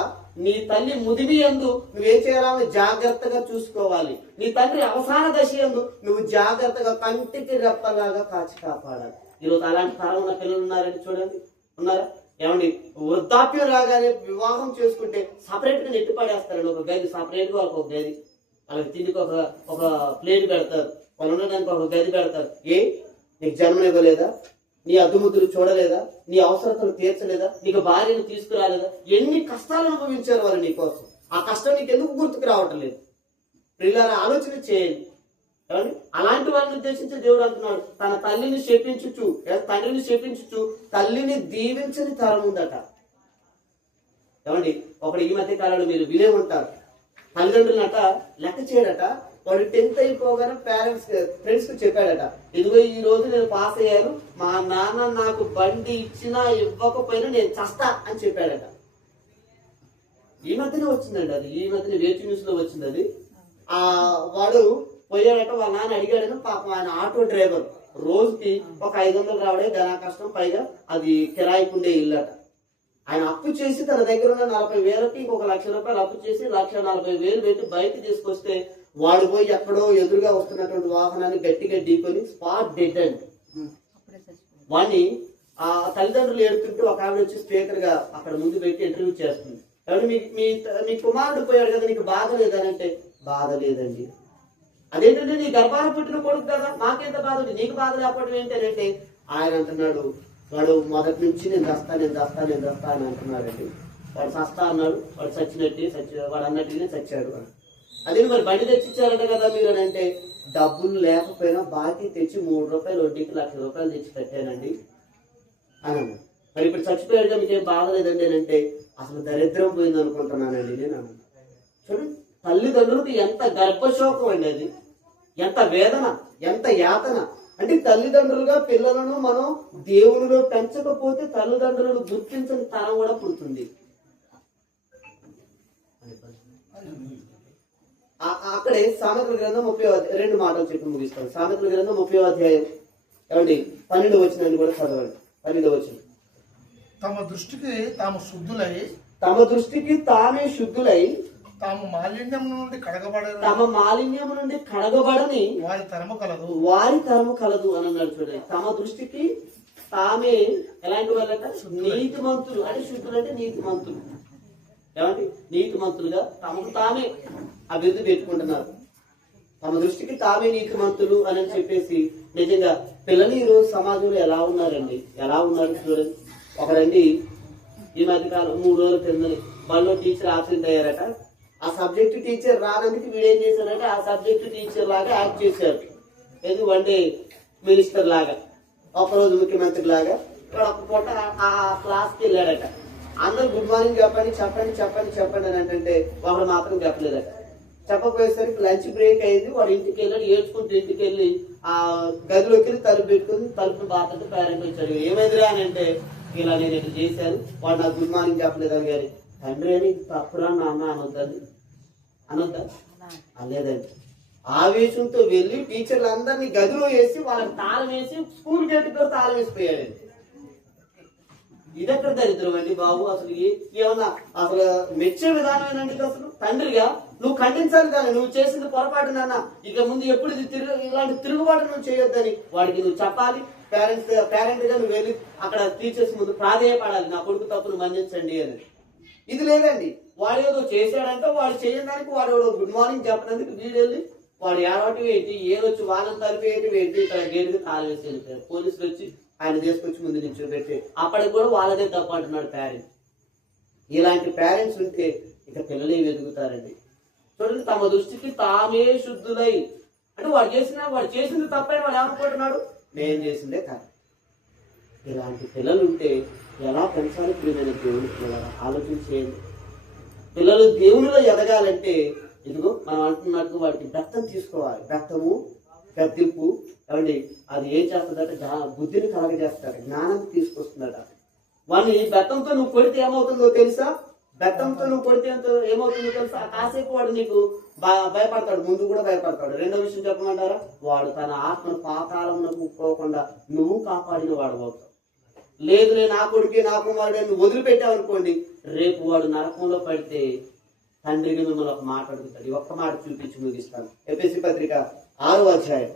నీ తల్లి ముదిమి యందు నువ్వేం చేయాలని జాగ్రత్తగా చూసుకోవాలి. నీ తండ్రి అవసాన దశ యందు నువ్వు జాగ్రత్తగా కంటికి రెప్పలాగా కాచి కాపాడాలి. ఈరోజు అలాంటి తరం ఉన్న పిల్లలు ఉన్నారని చూడండి, ఉన్నారా? ఏమండి వృద్ధాప్యం రాగానే వివాహం చేసుకుంటే సపరేట్ గా నెట్టి పడేస్తారండి. ఒక గది సపరేట్ గా ఒక గది, వాళ్ళకి తిండికి ఒక ప్లేట్ పెడతారు, వాళ్ళు ఉండడానికి ఒక గది పెడతారు. నీకు జన్మనివ్వలేదా? నీ అద్దుముద్దులు చూడలేదా? నీ అవసరతలు తీర్చలేదా? నీకు భార్యను తీసుకురాలేదా? ఎన్ని కష్టాలు అనుభవించారు వాళ్ళు నీ కోసం. ఆ కష్టం నీకు ఎందుకు గుర్తుకు రావటం లేదు? పిల్లల ఆలోచన చేయండి. అలాంటి వాళ్ళని ఉద్దేశించి దేవుడు అంటున్నాడు, తన తల్లిని శపించుచు, తండ్రిని శపించుచు తల్లిని దీవించని తరం ఉందట. ఏమండి ఒకటి ఈ మధ్య కాలంలో మీరు వినే ఉంటారు, తల్లిదండ్రులట లెక్క చేయడట. వాడు 10th అయిపోగానే ఫ్రెండ్స్ కు చెప్పాడట, ఇదిగో ఈ రోజు నేను పాస్ అయ్యాను, మా నాన్న నాకు బండి ఇచ్చినా ఇవ్వకపోయినా నేను చస్తా అని చెప్పాడట. ఈ మధ్యనే వచ్చిందండి అది, ఈ మధ్యన వేచి న్యూస్ లో వచ్చింది అది. వాడు పోయాడట, వాళ్ళ నాన్న అడిగాడని. పాపం ఆయన ఆటో డ్రైవర్, రోజుకి ఒక 500 రావడే ధనా కష్టం, పైగా అది కిరాయికుండే ఇల్లట. ఆయన అప్పు చేసి తన దగ్గర ఉన్న 40,000కి ఇంకొక ₹1,00,000 అప్పు చేసి 1,40,000 పెట్టి బయట తీసుకొస్తే వాడు పోయి ఎక్కడో ఎదురుగా వస్తున్నటువంటి వాహనాన్ని గట్టిగా ఢీకొని స్పాట్ డెడ్ అండి. వాడిని ఆ తల్లిదండ్రులు ఏడుతుంటే ఒక ఆవిడ వచ్చి స్పీకర్ గా అక్కడ ముందు పెట్టి ఇంటర్వ్యూ చేస్తుంది. మీ కుమారుడు పోయాడు కదా, నీకు బాధ లేదనంటే బాధ లేదండి. అదేంటంటే నీ గర్భాన పుట్టిన కొడుకు కదా, మాకెంత బాధ ఉంది, నీకు బాధ లేకపోవడం ఏంటంటే ఆయన అంటున్నాడు, వాడు మొదటి నుంచి నేను దస్తా అని అంటున్నాడండి. వాడు సస్తా అన్నాడు, వాడు వాడు అన్నట్టుగానే చచ్చాడు. అదే మరి బండి తెచ్చిచ్చారంట కదా మీరు అని అంటే, డబ్బులు లేకపోయినా బాకీ తెచ్చి ₹3 వడ్డీకి ₹1,00,000 తెచ్చి కట్టానండి అని అన్నాడు. మరి ఇప్పుడు చచ్చిపోయాడుగా మీకేం బాధ లేదండి అని అంటే, అసలు దరిద్రం పోయింది అనుకుంటున్నానండి నేను అన్నాను. చూడండి తల్లిదండ్రులకు ఎంత గర్భశోకం అండి అది, ఎంత వేదన, ఎంత యాతన. అంటే తల్లిదండ్రులుగా పిల్లలను మనం దేవునిలో పెంచకపోతే తల్లిదండ్రులను గుర్తించని తరం కూడా పుడుతుంది. అక్కడే సామెతల గ్రంథం 2 మాటలు చెప్పి ముగిస్తాను. సామెతల గ్రంథం 30వ అధ్యాయం ఏమండి 12 వచనాన్ని కూడా చదవండి. 12వ వచనం. తమ దృష్టికి తాము శుద్ధులై తమ దృష్టికి తామే శుద్ధులై తాము మాలిన్యం నుండి కడగబడని తమ మాలిన్యం నుండి కడగబడని వారి తరము కలదు అని అన్నాడు చూడండి. తమ దృష్టికి తామే ఎలాంటి వాళ్ళట? నీతిమంతులు. అంటే శుద్ధులు అంటే నీతిమంతులు. ఏమంటే నీతిమంతులుగా తమకు తామే అభివృద్ధి పెట్టుకుంటున్నారు. తమ దృష్టికి తామే నీతిమంతులు అని చెప్పేసి నిజంగా పిల్లలు ఈ రోజు సమాజంలో ఎలా ఉన్నారండి, ఎలా ఉన్నారు చూడండి. ఒకరండి ఈ మధ్యకాలం 3 రోజుల క్రిందని బడిలో టీచర్ ఆబ్సెంట్ అయ్యారట. ఆ సబ్జెక్ట్ టీచర్ రానందుకు వీడేం చేశారంటే ఆ సబ్జెక్ట్ టీచర్ లాగా యాక్ట్ చేశారు. ఎందుకు అంటే మినిస్టర్ లాగా, ఒకరోజు ముఖ్యమంత్రి లాగా ఒక పూట ఆ క్లాస్కి వెళ్ళాడట. అందరు గుడ్ మార్నింగ్ చెప్పండి అని అంటే వాడు మాత్రం చెప్పలేదట. చెప్పపోయేసరికి లంచ్ బ్రేక్ అయింది. వాడు ఇంటికి వెళ్ళాడు. ఏడ్చుకుంటూ ఇంటికి వెళ్ళి ఆ గదిలోకి వెళ్ళి తలుపు పెట్టుకుని తలుపు బాధతో పేరెంట్ వచ్చాడు. ఏమైందిరా అని అంటే ఇలా నేను ఇట్లా చేశాను, వాడు నాకు గుడ్ మార్నింగ్ చెప్పలేదని. కానీ తండ్రి అని తప్పురా నాన్న అనొద్దా అనలేదండి. ఆవేశంతో వెళ్ళి టీచర్లు అందరినీ గదిలో వేసి వాళ్ళకి తాళం వేసి స్కూల్ గేటుతో తాళం వేసిపోయాడండి. ఇదెక్కడ దరిద్రం అండి బాబు. అసలు ఏమన్నా అసలు మెచ్చే విధానమేనండి. అసలు తండ్రిగా నువ్వు ఖండించాలి కానీ నువ్వు చేసింది పొరపాటు నాన్న, ఇక ముందు ఎప్పుడు ఇలాంటి తిరుగుబాటు నువ్వు చేయొద్దని వాడికి నువ్వు చెప్పాలి. పేరెంట్ గా నువ్వు వెళ్ళి అక్కడ టీచర్స్ ముందు ప్రాధేయపడాలి, నా కొడుకు తప్పును మన్నించండి అని. ఇది లేదండి. వాడు ఏదో చేశాడంటే వాడు చేయడానికి వాడు గుడ్ మార్నింగ్ చెప్పడానికి వీడు వెళ్ళి వాడు ఏడవటం ఏంటి, ఏదొచ్చి వాళ్ళని తలిపేయటం ఏంటి, ఇక్కడ గేటుకి తాళం వేసి వెళ్ళిపోయారు. పోలీసులు వచ్చి ఆయన తీసుకొచ్చి ముందు నిల్చోబెట్టి అప్పటికి కూడా వాళ్ళదే తప్పు అంటున్నాడు పేరెంట్. ఇలాంటి పేరెంట్స్ ఉంటే ఇక పిల్లలే ఎదుగుతారండి. చూడండి, తమ దృష్టికి తామే శుద్ధులై. అంటే వాడు చేసింది తప్పని వాడు ఏమనుకుంటున్నాడు, నేను చేసిందే కాదు. ఇలాంటి పిల్లలు ఉంటే ఎలా పెంచాలి ప్రియమైన దేవుని పిల్లలు ఆలోచించేయండి. పిల్లలు దేవునిలో ఎదగాలంటే ఇదిగో మనం అంటున్నట్టు వాటికి బెత్తం తీసుకోవాలి. బెత్తము గద్దింపు ఏమండి అది ఏం చేస్తుందంటే బుద్ధిని కలగజేస్తారు, జ్ఞానాన్ని తీసుకొస్తుందట. వాడిని బెత్తంతో నువ్వు కొడితే ఏమవుతుందో తెలుసా? బెత్తంతో నువ్వు కొడితే ఏమవుతుందో తెలుసా? కాసేపు వాడు నీకు భయపడతాడు, ముందు కూడా భయపడతాడు. రెండో విషయం చెప్పమంటారా, వాడు తన ఆత్మను పాతాళమునకు పోకుండా నువ్వు కాపాడిన వాడు అవుతావు. లేదు నేను నా కొడుకే నా కుమారుడే నువ్వు వదిలిపెట్టావు అనుకోండి, రేపు వాడు నరకంలో పడితే తండ్రికి మిమ్మల్ని ఒక మాట అడుగుతాడు. ఈ ఒక్క మాట చూపించి ముగిస్తాను. ఎఫెసీ పత్రిక 6వ అధ్యాయం.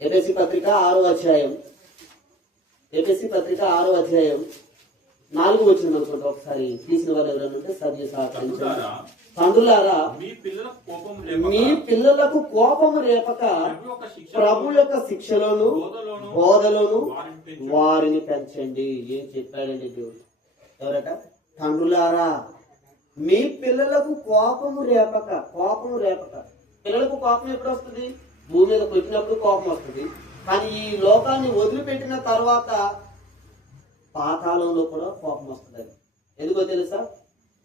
ఎఫెసీ పత్రిక 6వ అధ్యాయం. ఎఫెసీ పత్రిక 6వ అధ్యాయం 4వ వచనం అనుకుంటా. ఒకసారి తీసిన వాళ్ళు ఎవరైనా ఉంటే సభ్య సహకరించారు. తండ్రులారా మీ పిల్లలకు కోపము రేపక ప్రభు యొక్క శిక్షలోను బోధలోను వారిని పెంచండి. ఏం చెప్పాడండి దేవుడు? ఎవరట? తండ్రులారా మీ పిల్లలకు కోపము రేపక. పిల్లలకు కోపం ఎప్పుడు వస్తుంది? భూమి మీద పెట్టినప్పుడు కోపం వస్తుంది. కానీ ఈ లోకాన్ని వదిలిపెట్టిన తర్వాత పాతాళంలో కూడా కోపం వస్తుంది. ఎందుకో తెలుసా?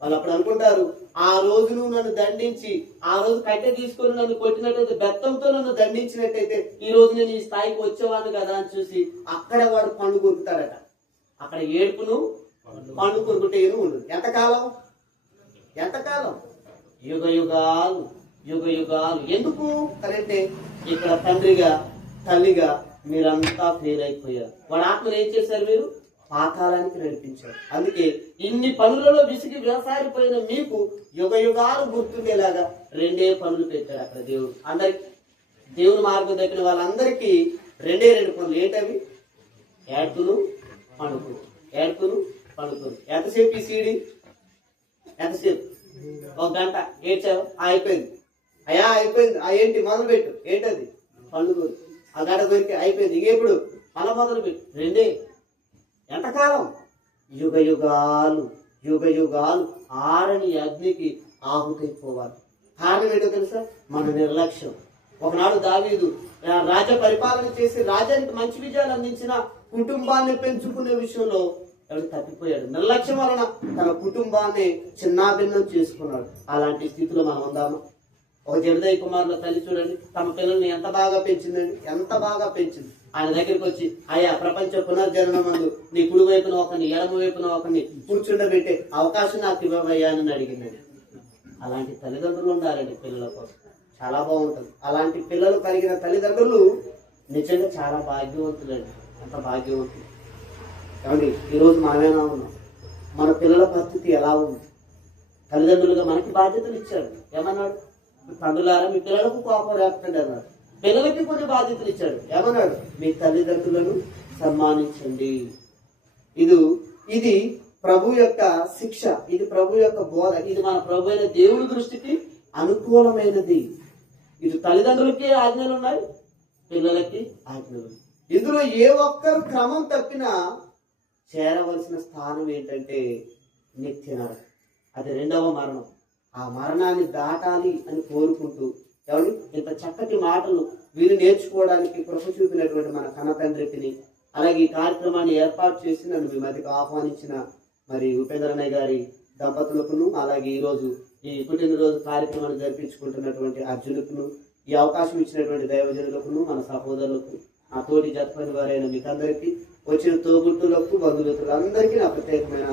వాళ్ళు అప్పుడు అనుకుంటారు, ఆ రోజు నువ్వు నన్ను దండించి, ఆ రోజు కట్టె తీసుకొని నన్ను కొట్టినట్టయితే, బెత్తంతో నన్ను దండించినట్టయితే ఈ రోజు నేను ఈ స్థాయికి వచ్చేవాడిని కదా అని చూసి అక్కడ వాడు పండు కొరుకుతాడట. అక్కడ ఏడుపును పండు కొరుకుంటే ఉండదు. ఎంతకాలం? యుగ యుగాలు. ఎందుకు అంటే ఇక్కడ తండ్రిగా తల్లిగా మీరంతా ఫెయిల్ అయిపోయారు. వాడి ఆత్మను ఏం చేశారు? మీరు పాతాళానికి నడిపించారు. అందుకే ఇన్ని పనులలో విసిగి వ్యవసాయపోయిన మీకు యుగ యుగాలు గుర్తుండేలాగా 2 పనులు పెట్టాడు అక్కడ దేవుడు. అందరికి దేవుని మార్గం తప్పిన వాళ్ళందరికీ 2 పనులు. ఏంటవి? ఏడుపును పండుకును. ఎంతసేపు ఈ సీడీ? ఎంతసేపు? 1 గంట ఏడ్చావు, అయిపోయింది. అయిపోయింది. ఏంటి మొదలు పెట్టు? ఏంటది? పండుగ. ఆ గంట కొరికి అయిపోయింది. ఇంకెప్పుడు మళ్ళా మొదలు పెట్టు. 2. ఎంతకాలం? యుగ యుగాలు ఆరని అగ్నికి ఆహుతైపోవాలి. కారణం ఏంటో తెలుసా? మన నిర్లక్ష్యం. ఒకనాడు దావీదు రాజ్య పరిపాలన చేసి రాజ్యానికి మంచి విజయాలు అందించిన కుటుంబాన్ని పెంచుకునే విషయంలో ఎవరు తప్పిపోయాడు. నిర్లక్ష్యం వలన తన కుటుంబాన్ని చిన్నాభిన్నం చేసుకున్నాడు. అలాంటి స్థితిలో మనం ఉందామా? ఒక జమదయ్య కుమారుల తల్లి చూడండి, తమ పిల్లల్ని ఎంత బాగా పెంచిందండి, ఆయన దగ్గరికి వచ్చి, అయ్యా ప్రపంచ పునర్జననం మందు నీ కుడి వైపున ఒకరిని ఎడమ వైపున ఒకరిని కూర్చుండబెట్టే అవకాశం నాకు ఇవ్వవయ్యా అని అడిగిందండి. అలాంటి తల్లిదండ్రులు ఉండాలండి పిల్లల కోసం. చాలా బాగుంటుంది. అలాంటి పిల్లలు కలిగిన తల్లిదండ్రులు నిజంగా చాలా భాగ్యవంతులండి. అంత భాగ్యవంతులు. కాబట్టి ఈరోజు మనమేనా ఉన్నాం? మన పిల్లల పరిస్థితి ఎలా ఉంది? తల్లిదండ్రులుగా మనకి బాధ్యతలు ఇచ్చాడు. ఏమన్నాడు? తండ్రులారా మీ పిల్లలకు కోపం రాకండి అన్నాడు. పిల్లలకి కొన్ని బాధ్యతలు ఇచ్చాడు. ఏమన్నాడు? మీ తల్లిదండ్రులను సన్మానించండి. ఇది ప్రభు యొక్క శిక్ష, ఇది ప్రభు యొక్క బోధ, ఇది మన ప్రభు అయిన దేవుని దృష్టికి అనుకూలమైనది. ఇటు తల్లిదండ్రులకి ఆజ్ఞలు ఉన్నాయి, పిల్లలకి ఆజ్ఞలు. ఇందులో ఏ ఒక్కరు క్రమం తప్పినా చేరవలసిన స్థానం ఏంటంటే నిత్య నరకం. అది రెండవ మరణం. ఆ మరణాన్ని దాటాలి అని కోరుకుంటూ ఎవరు ఇంత చక్కటి మాటలు వీరు నేర్చుకోవడానికి కృప చూపినటువంటి మన కన్న తండ్రికి, అలాగే ఈ కార్యక్రమాన్ని ఏర్పాటు చేసి నన్ను మీ మధ్యకు ఆహ్వానించిన మరి ఉపేంద్రన్నయ్య గారి దంపతులకును, అలాగే ఈరోజు ఈ పుట్టినరోజు కార్యక్రమాన్ని జరిపించుకుంటున్నటువంటి అర్జునుకును, ఈ అవకాశం ఇచ్చినటువంటి దైవజనులకును, మన సహోదరులకు, ఆ తోటి జతపని వారైన మీకందరికీ, వచ్చిన తోబుట్టులకు, బంధుమిత్రులందరికీ నా ప్రత్యేకమైన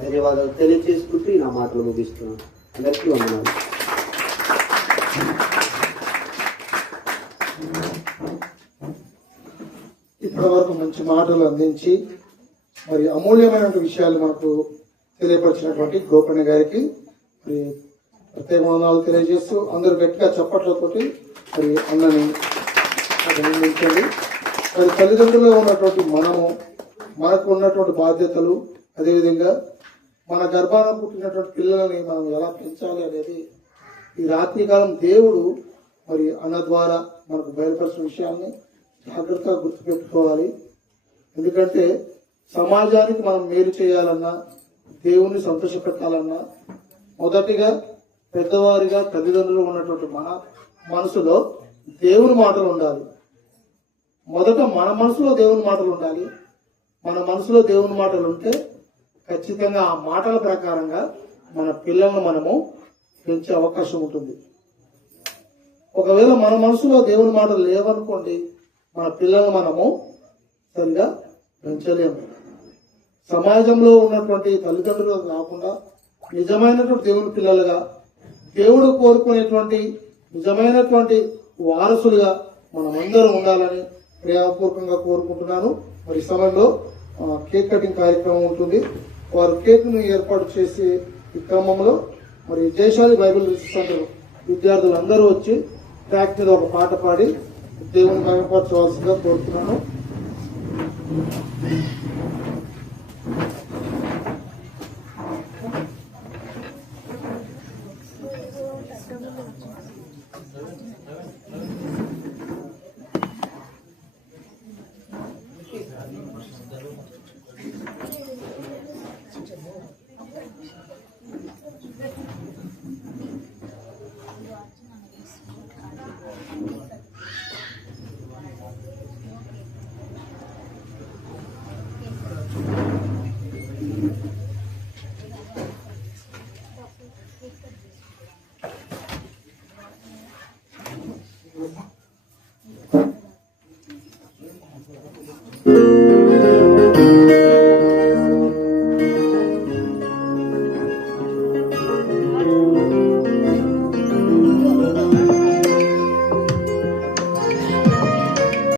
ధన్యవాదాలు తెలియజేసుకుంటూ నా మాటలు ముగిస్తున్నాను. అందరికీ వందనాలు. ఇప్పటి వరకు మంచి మాటలు అందించి మరి అమూల్యమైన విషయాలు మనకు తెలియపరిచినటువంటి గోపన్న గారికి మరి ప్రత్యేక వందనాలు తెలియజేస్తూ అందరూ గట్టిగా చప్పట్లతోటి మరి అన్నని అభినందించండి. మరి తల్లిదండ్రులుగా ఉన్నటువంటి మనకు ఉన్నటువంటి బాధ్యతలు, అదేవిధంగా మన గర్భాన పుట్టినటువంటి పిల్లలని మనం ఎలా పెంచాలి అనేది ఈ రాత్రికాలం దేవుడు మరి అన్న ద్వారా మనకు బయలుపరిచిన విషయాన్ని జాగ్రత్తగా గుర్తుపెట్టుకోవాలి. ఎందుకంటే సమాజానికి మనం మేలు చేయాలన్నా, దేవుణ్ణి సంతోషపెట్టాలన్నా మొదటిగా పెద్దవారిగా తల్లిదండ్రులు ఉన్నటువంటి మన మనసులో దేవుని మాటలు ఉండాలి. మొదట మన మనసులో దేవుని మాటలు ఉండాలి. మన మనసులో దేవుని మాటలు ఉంటే ఖచ్చితంగా ఆ మాటల ప్రకారంగా మన పిల్లలను మనము పెంచే అవకాశం ఉంటుంది. ఒకవేళ మన మనసులో దేవుని మాటలు లేవనుకోండి, మన పిల్లలను మనము సరిగా పెంచలేము. సమాజంలో ఉన్నటువంటి తల్లిదండ్రులు కాకుండా నిజమైనటువంటి దేవుని పిల్లలుగా, దేవుడు కోరుకునేటువంటి నిజమైనటువంటి వారసులుగా మనమందరం ఉండాలని ప్రేమపూర్వకంగా కోరుకుంటున్నాను. మరి ఈ సమయంలో కేక్ కటింగ్ కార్యక్రమం ఉంటుంది. వారు కేక్ ను ఏర్పాటు చేసే ఈ క్రమంలో మరి జయశాలి బైబిల్ రీసెర్చ్ సెంటర్ విద్యార్థులందరూ వచ్చి ట్రాక్ మీద ఒక పాట పాడి దేవుని మహిమపరచవలసిందిగా కోరుతున్నాను.